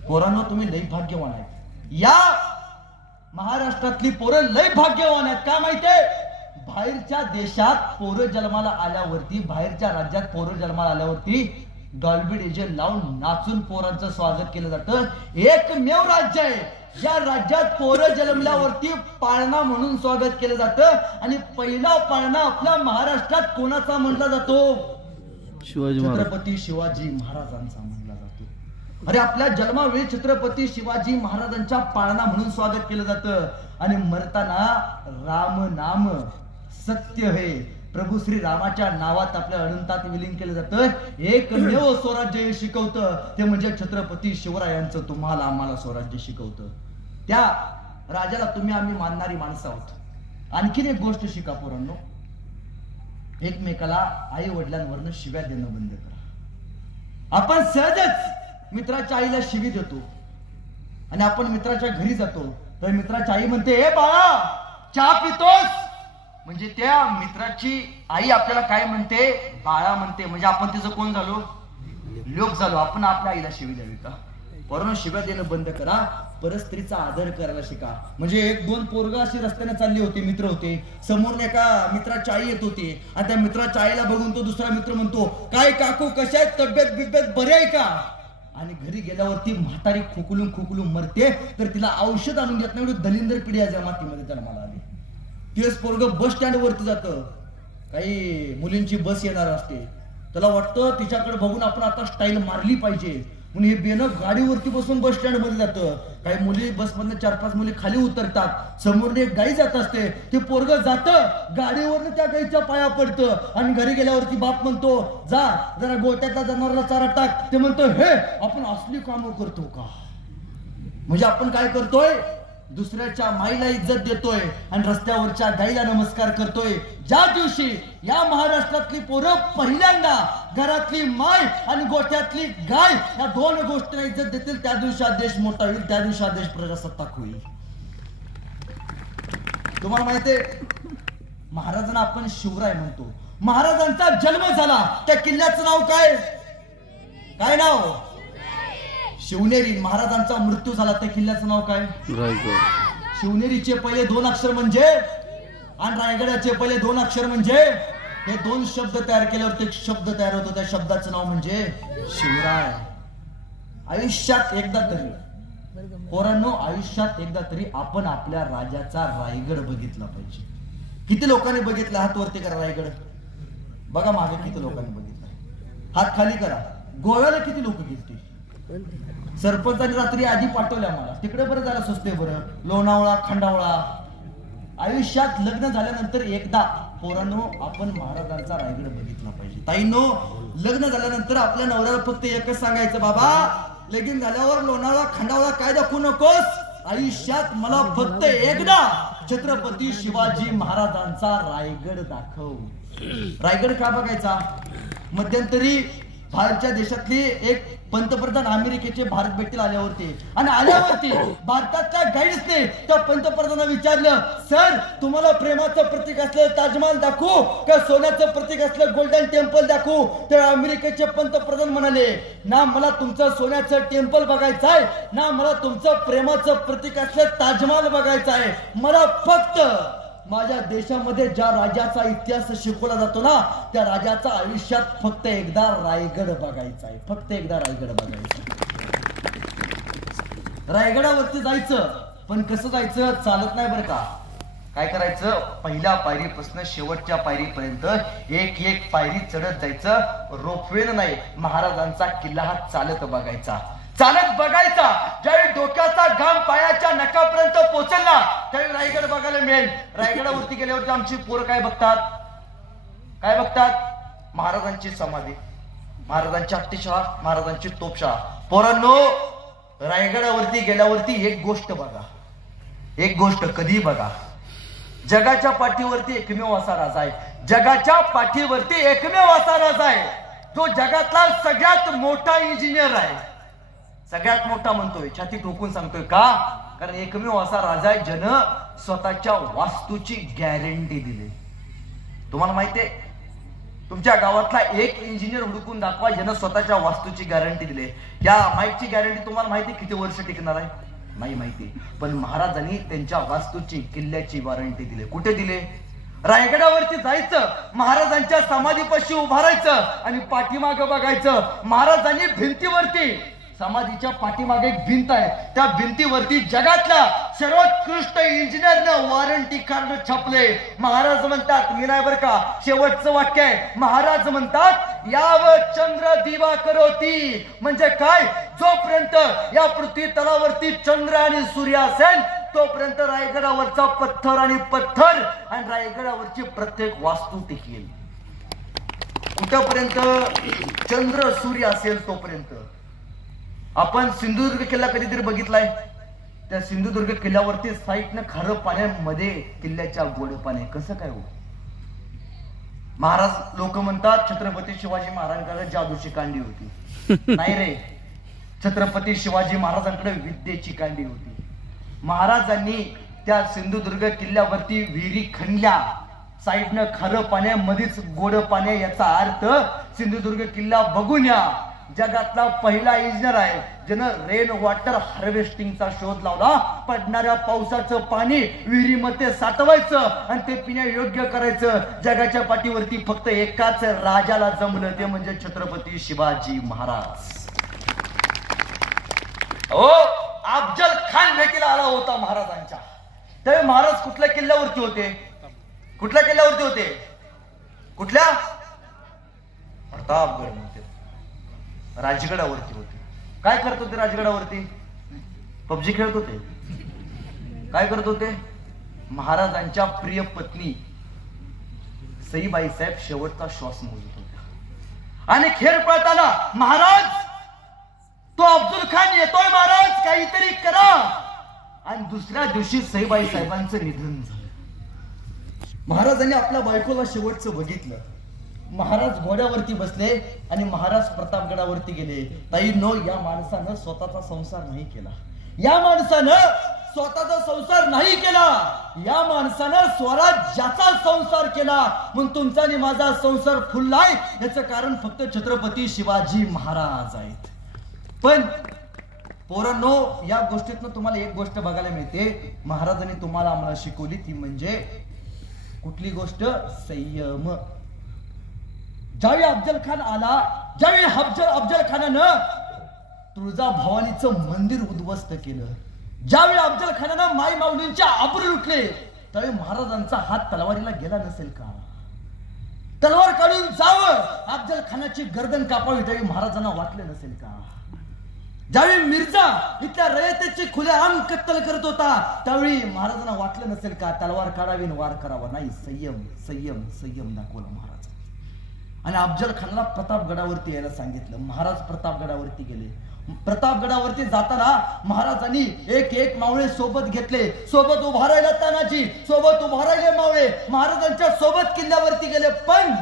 पोरांनो तुम्ही लई भाग्यवान आहेत. या महाराष्ट्रातली पोरं लई भाग्यवान आहेत. का माहितीये? बाहेरच्या देशात पोरं जन्माला आल्यावरती, बाहेरच्या राज्यात पोरं जन्माला आल्यावरती डॉल्बी डीजे लावून नाचून पोरांचं स्वागत केलं जातं. एकमेव राज्य आहे या राज्यात पोरं जन्मल्यावरती पाळणा म्हणून स्वागत केलं जातं. आणि पहिला पाळणा आपल्या महाराष्ट्रात कोणाचा म्हणला जातो? छत्रपती शिवाजी महाराजांचा म्हणला जातो. अरे आपल्या जन्मावेळी छत्रपती शिवाजी महाराजांच्या पाळणा म्हणून स्वागत केलं जातं. आणि मरताना राम नाम सत्य हे प्रभू श्री रामाच्या नावात आपल्या अनंतात विलीन केलं जातं. एकमेव स्वराज्य हे शिकवतं ते म्हणजे छत्रपती शिवरायांचं तुम्हाला आम्हाला स्वराज्य शिकवतं. त्या राजाला तुम्ही आम्ही मानणारी माणसं आहोत. आणखीन एक गोष्ट शिका पोरांनो, एकमेकाला आई वडिलांवरनं शिव्या देणं बंद करा. आपण सहजच मित्राच्या आईला शिवी देतो, आणि आपण मित्राच्या घरी जातो तर मित्राची आई म्हणते ए बाळा चहा पितोस, म्हणजे त्या मित्राची आई आपल्याला काय म्हणते? बाळा म्हणते. म्हणजे आपण तिचं कोण झालो? लोक झालो. आपण आपल्या आईला शिवी द्यावी का? वरून शिव्या देणं बंद करा, परस्त्रीचा आदर करायला शिका. म्हणजे 1-2 पोरगा अशी रस्त्याने चालली होती, मित्र होते, समोर एका मित्राची आई येत होती, आणि त्या मित्राच्या आईला बघून तो दुसरा मित्र म्हणतो काय काकू कशा आहेत, तब्येत बिब्येत बरे आहे का? आणि घरी गेल्यावरती म्हातारी खोकलून मरते, तर तिला औषध आणून देत नाही. एवढी दलिंदर पिढी आहे जमातीमध्ये जन्माला आली. तेच पोरग बस स्टँड वरती जातं, काही मुलींची बस येणार असते, त्याला वाटतं तिच्याकडे बघून आपण आता स्टाईल मारली पाहिजे, म्हणून हे बेन गाडीवरती बसून बस स्टँड मध्ये जातं. काही मुली बसमधनं 4-5 मुली खाली उतरतात, समोर एक गाई जात असते, ते पोरग जातं गाडीवरनं त्या गाईच्या पाया पडतं, आणि घरी गेल्यावरती बाप म्हणतो जा जरा गोट्यातला जनावराला चारा टाक. ते म्हणतो हे आपण असली कामं करतो का? म्हणजे आपण काय करतोय? दुसऱ्याच्या माईला इज्जत देतोय आणि रस्त्यावरच्या गाईला नमस्कार करतोय. ज्या दिवशी या महाराष्ट्रातली पोरं पहिल्यांदा घरातली माय आणि गोठ्यातली गाय या 2 गोष्टींना इज्जत देतील, त्या दिवशी हा देश मोठा होईल, त्या दिवशी हा देश प्रजासत्ताक होईल. तुम्हाला माहितीये महाराजांना आपण शिवराय म्हणतो. महाराजांचा जन्म झाला त्या किल्ल्याचं नाव काय? काय नाव? शिवनेरी. महाराजांचा मृत्यू झाला त्या किल्ल्याचं नाव काय? रायगड. शिवनेरीचे पहिले 2 अक्षर म्हणजे आणि रायगडाचे पहिले 2 अक्षर म्हणजे, हे 2 शब्द तयार केल्यावर एक शब्द तयार होतो, त्या शब्दाचं नाव म्हणजे शिवराय. आयुष्यात एकदा तरी पोरांनो, आयुष्यात एकदा तरी आपण आपल्या राजाचा रायगड बघितला पाहिजे. किती लोकांनी बघितला? हात वरती करा. रायगड बघा मागे किती लोकांनी बघितला? हात खाली करा. गोव्याला किती लोक गेलते? सरपंचाने रात्री आधी पाठवल्या मला तिकडे. बरं झालं स्वस्ते बरं, लोणावळा खंडावळा. आयुष्यात लग्न झाल्यानंतर एकदा पोरांनो आपण महाराजांचा रायगड बघितला पाहिजे. ताईंनो, लग्न झाल्यानंतर आपल्या नवऱ्याला फक्त एकच सांगायचं, बाबा लगीन झाल्यावर लोणावळा खंडावळा काय दाखवू नकोस, आयुष्यात मला फक्त एकदा छत्रपती शिवाजी महाराजांचा रायगड दाखव. रायगड का बघायचा? मध्यंतरी बाहेरच्या देशातली एक पंतप्रधान अमेरिकेचे भारत भेटीला आल्यावरती आणि आल्यावरती भारताच्या गाईड्सने त्या पंतप्रधानांना विचारलं, सर तुम्हाला प्रेमाचं प्रतीक असलं ताजमहल दाखवू का सोन्याचं प्रतीक असलं गोल्डन टेम्पल दाखवू? तर अमेरिकेचे पंतप्रधान म्हणाले, ना मला तुमचं सोन्याचं टेम्पल बघायचं आहे, ना मला तुमचं प्रेमाचं प्रतीक असलं ताजमहल बघायचं आहे. मला फक्त माझ्या देशामध्ये ज्या राजाचा इतिहास शिकवला जातो ना, त्या राजाचा आयुष्यात फक्त एकदा रायगड बघायचा आहे, फक्त एकदा रायगड बघायचा. रायगडावरती जायचं, पण कसं जायचं? चालत नाही बरं का. काय करायचं? पहिल्या पायरीपासून शेवटच्या पायरीपर्यंत एक एक पायरी चढत जायचं. रोपवेन नाही, महाराजांचा किल्ला हा चालत बघायचा, चालत बघायचा. ज्यावेळी डोक्याचा घाम पायाच्या नकापर्यंत पोहोचेल ना, त्यावेळी रायगड बघायला मिळेल. रायगडावरती गेल्यावरती आमची पोरं काय बघतात? काय बघतात? महाराजांची समाधी, महाराजांची हत्तीशाळा, महाराजांची तोपशाळा. पोरांनो, रायगडावरती गेल्यावरती एक गोष्ट बघा, एक गोष्ट कधी बघा. जगाच्या पाठीवरती एकमेव असा राजा आहे, जगाच्या पाठीवरती एकमेव असा राजा आहे जो जगातला सगळ्यात मोठा इंजिनियर आहे. सगळ्यात मोठा म्हणतोय, छाती ठोकून सांगतोय. का? कारण एकमेव असा राजा आहे ज्यानं स्वतःच्या वास्तूची गॅरंटी दिली. तुम्हाला माहितीये, तुमच्या गावातला एक इंजिनियर हुडकून दाखवा ज्यानं स्वतःच्या वास्तूची गॅरंटी दिली. या माईकची गॅरंटी तुम्हाला माहिती किती वर्ष टिकणार आहे? नाही माहिती. पण महाराजांनी त्यांच्या वास्तूची, किल्ल्याची वॉरंटी दिली. कुठे दिले? रायगडावरती जायचं, महाराजांच्या समाधीपाशी उभारायचं आणि पाठीमागं बघायचं. महाराजांनी भिंतीवरती, समाधीच्या पाठीमागे एक भिंत आहे, त्या भिंतीवरती जगातल्या सर्वोत्कृष्ट इंजिनियरनं वॉरंटी कार्ड छापले. महाराज म्हणतात, मी नाही बरं का, शेवटचं वाक्य आहे. महाराज म्हणतात, याव चंद्र दिवा करोती, म्हणजे काय? जोपर्यंत या पृथ्वी तलावरती चंद्र आणि सूर्य असेल तोपर्यंत रायगडावरचा पत्थर आणि पत्थर आणि रायगडावरची प्रत्येक वास्तू टिकेल. कुठपर्यंत? चंद्र सूर्य असेल तोपर्यंत. आपण सिंधुदुर्ग किल्ला कधीतरी बघितलाय? त्या सिंधुदुर्ग किल्ल्यावरती साईडनं खारं पाण्यामध्ये किल्ल्याच्या गोड पाणी. कसं काय हो? महाराज लोक म्हणतात छत्रपती शिवाजी महाराजांकडे जादूची कांडी होती. नाही रे, छत्रपती शिवाजी महाराजांकडे विद्येची कांडी होती. महाराजांनी त्या सिंधुदुर्ग किल्ल्यावरती विहिरी खणल्या, साईडनं खारं पाण्यामध्येच गोड पाणी. याचा अर्थ सिंधुदुर्ग किल्ला बघून या. जगातला पहिला इंजिनियर आहे ज्यानं रेन वॉटर हार्वेस्टिंगचा शोध लावला. पडणाऱ्या पावसाचं पाणी विहिरीमध्ये साठवायचं आणि ते पिण्या योग्य करायचं. जगाच्या पाठीवरती फक्त एकाच राजाला जमलं, ते म्हणजे छत्रपती शिवाजी महाराज. हो, अफजल खान भेटीला आला होता महाराजांच्या. त्यावेळी महाराज कुठल्या किल्ल्यावरती होते? कुठल्या किल्ल्यावरती होते? कुठल्या? प्रतापगड म्हणते, राजगडावरती होते. काय करत होते राजगडावरती? पबजी खेळत होते. काय करत होते? महाराजांच्या प्रिय पत्नी सईबाई साहेब शेवटचा श्वास मोजत होत्या आणि खेळ पळताना, महाराज तो अफजल खान येतोय, महाराज काहीतरी करा. आणि दुसऱ्या दिवशी सईबाई साहेबांचं निधन झालं. महाराजांनी आपल्या बायकोला शेवटचं बघितलं. महाराज घोड्यावरती बसले आणि महाराज प्रतापगडावरती गेले. ताईंनो, या माणसानं स्वतःचा संसार नाही केला. या माणसानं स्वतःचा संसार नाही केला. या माणसानं स्वराज्याचा संसार केला. म्हणून तुमचा आणि माझा संसार फुललाय याचं कारण फक्त छत्रपती शिवाजी महाराज आहेत. पण पोरांनो, या गोष्टीतनं तुम्हाला एक गोष्ट बघायला मिळते. महाराजांनी तुम्हाला आम्हाला शिकवली, ती म्हणजे कुठली गोष्ट? संयम. ज्यावेळी अफजल खान आला, ज्यावेळी अफजल खानानं तुळजाभवानीचं मंदिर उद्ध्वस्त केलं, ज्यावेळी अफजल खानानं माई माऊलींचे आबरू लुटले, त्यावेळी महाराजांचा हात तलवारीला गेला नसेल का? तलवार काढून जावं, अफजल खानाची गर्दन कापावी, त्यावेळी महाराजांना वाटलं नसेल का? ज्यावेळी मिर्झा इथल्या रयतेची खुलेआम कत्तल करत होता, त्यावेळी महाराजांना वाटलं नसेल का तलवार काढावी आणि वार करावा? नाही, संयम संयम संयम दाखवला महाराज. आणि अफजल खानला प्रतापगडावरती यायला सांगितलं. महाराज प्रतापगडावरती गेले. प्रतापगडावरती जाताना महाराजांनी एक एक मावळे सोबत घेतले, सोबत उभा राहिला तानाजी, सोबत उभा राहिले मावळे, महाराजांच्या सोबत किल्ल्यावरती गेले. पण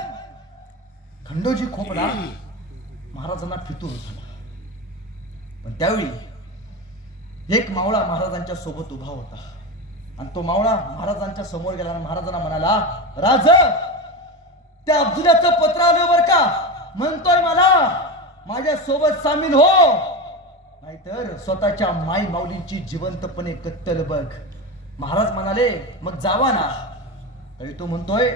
खंडोजी खोपला महाराजांना फितूर झाला. पण त्यावेळी एक मावळा महाराजांच्या सोबत उभा होता आणि तो मावळा महाराजांच्या समोर गेला आणि महाराजांना म्हणाला, राज, त्या अब्दुलाचं पत्र आलं बर का, म्हणतोय मला माझ्या सोबत सामील हो, नाहीतर स्वतःच्या माई माऊलींची जिवंतपणे कत्तल बघ. महाराज म्हणाले, मग जावा ना. तरी तो म्हणतोय,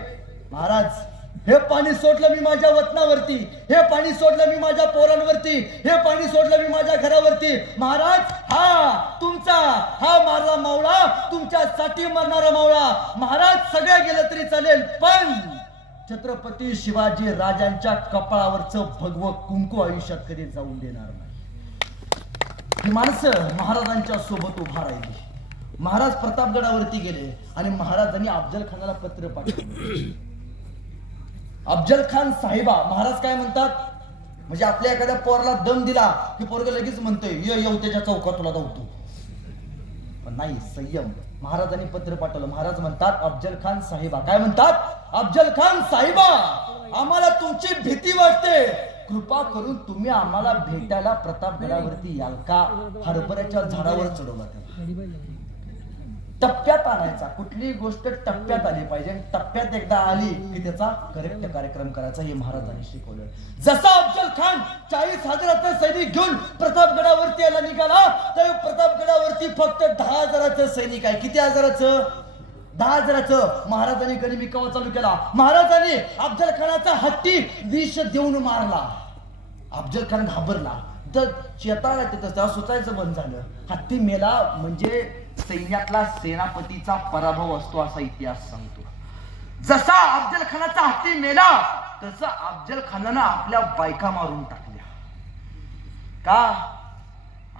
महाराज, हे पाणी सोडलं मी माझ्या वतनावरती, हे पाणी सोडलं मी माझ्या पोरांवरती, हे पाणी सोडलं मी माझ्या घरावरती. महाराज, हा तुमचा, हा मारला मावळा, तुमच्यासाठी मरणारा मावळा. महाराज, सगळं गेलं तरी चालेल, पण छत्रपती शिवाजी राजांच्या कपाळावरचं भगवं कुंकू आयुष्यात कधी जाऊन देणार नाही. ही माणसं महाराजांच्या सोबत उभा राहिली. महाराज प्रतापगडावरती गेले आणि महाराजांनी अफजल खानाला पत्र पाठवले. अफजल खान साहेबा, महाराज काय म्हणतात, म्हणजे आपल्या एखाद्या पोराला दम दिला की पोरग लगेच म्हणतोय, येऊ त्याच्या चौकात तुला धावतो. पण नाही, संयम. महाराजांनी पत्र पाठवलं. महाराज म्हणतात, अफजल खान साहेबा, काय म्हणतात, अफजल खान साहेबा, आम्हाला तुमची भीती वाटते, कृपा करून तुम्ही आम्हाला भेटायला प्रतापगडावरती याल का. हरभऱ्याच्या झाडावर चढवला त्याला. टप्प्यात आणायचा, कुठलीही गोष्ट टप्प्यात आली पाहिजे, टप्प्यात एकदा आली की त्याचा करेक्ट कार्यक्रम करायचा, हे महाराजांनी शिकवलं. जसा अफजल खान 40,000 सैनिक घेऊन प्रतापगडावरती यायला निघाला, तर प्रतापगडावरती फक्त 10,000 सैनिक आहे. किती हजाराचं? 10,000. महाराजांनी गनिमिकावा चालू केला. महाराजांनी अफजल खानाचा हत्ती विष देऊन मारला. अफजल खान घाबरला, तर चेताळा तिथं सुचायचं बंद झालं. हत्ती मेला म्हणजे सैन्यातला सेनापतीचा पराभव असतो असा इतिहास सांगतो. जसा अफजल खानाचा हत्ती मेला, तसं अफजल खानानं आपल्या बायका मारून टाकल्या. का?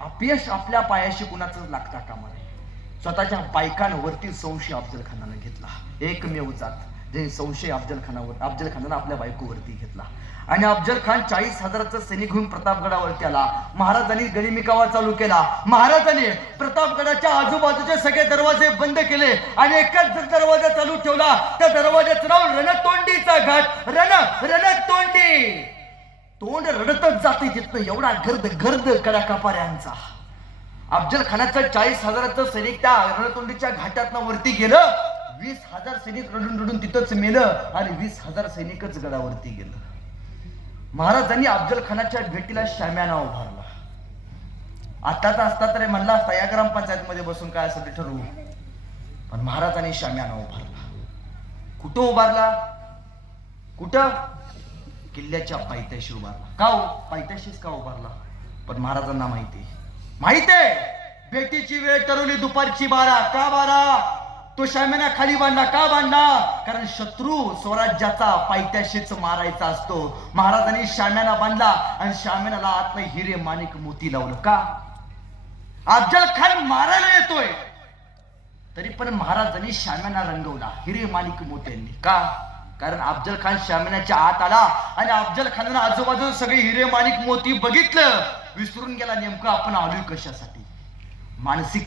अपयश आपल्या पायाशी कुणाच लागता कामा नये. स्वतःच्या बायकांवरती संशय अफजल खानानं घेतला. एकमेव जात जे संशय अफजल खानानं आपल्या बायकोवरती घेतला. आणि अफजल खान 40,000 सैनिक घेऊन प्रतापगडावरती आला. महाराजांनी गनिमिकावा चालू केला. महाराजांनी प्रतापगडाच्या आजूबाजूचे सगळे दरवाजे बंद केले आणि एकच दरवाजा चालू ठेवला. त्या दरवाजाचं नाव रणतोंडीचा घाट. रणतोंडी. तोंड रडतच जाते तिथनं, एवढा गर्द कडाकापाऱ्यांचा. अफजल खानाचं 40,000 सैनिक त्या रणतोंडीच्या घाटातनं वरती गेलं. 20,000 सैनिक रडून तिथंच मेलं आणि 20,000 सैनिकच गडावरती गेलं. महाराजांनी अफजल खानाच्या भेटीला शाम्याना उभारला. आताचा असता तरी म्हणला असता या ग्रामपंचायत मध्ये बसून काय असं ते ठरवू, पण महाराजांनी शाम्याना उभारला. कुठं उभारला? कुठं? किल्ल्याच्या पायथ्याशी उभारला. का हो? पायथ्याशीच का उभारला? पण महाराजांना माहितीये भेटीची वेळ ठरवली दुपारची 12. का 12? तो शाम्याना खाली बांधला. का बांधला? कारण शत्रू स्वराज्याचा पायथ्याशीच मारायचा असतो. महाराजांनी शाम्याना बांधला आणि शाम्यानाला आतनं हिरे माणिक मोती लावलं. का? अफजल खान मारायला येतोय तरी पण महाराजांनी शाम्याना रंगवला हिरे माणिक मोत्यांनी. का? कारण अफजल खान शाम्यानाच्या आत आला आणि अफजल खानानं आजूबाजूला सगळे हिरे माणिक मोती बघितलं. विसरून गेला नेमकं आपण आलोय कशासाठी. मानसिक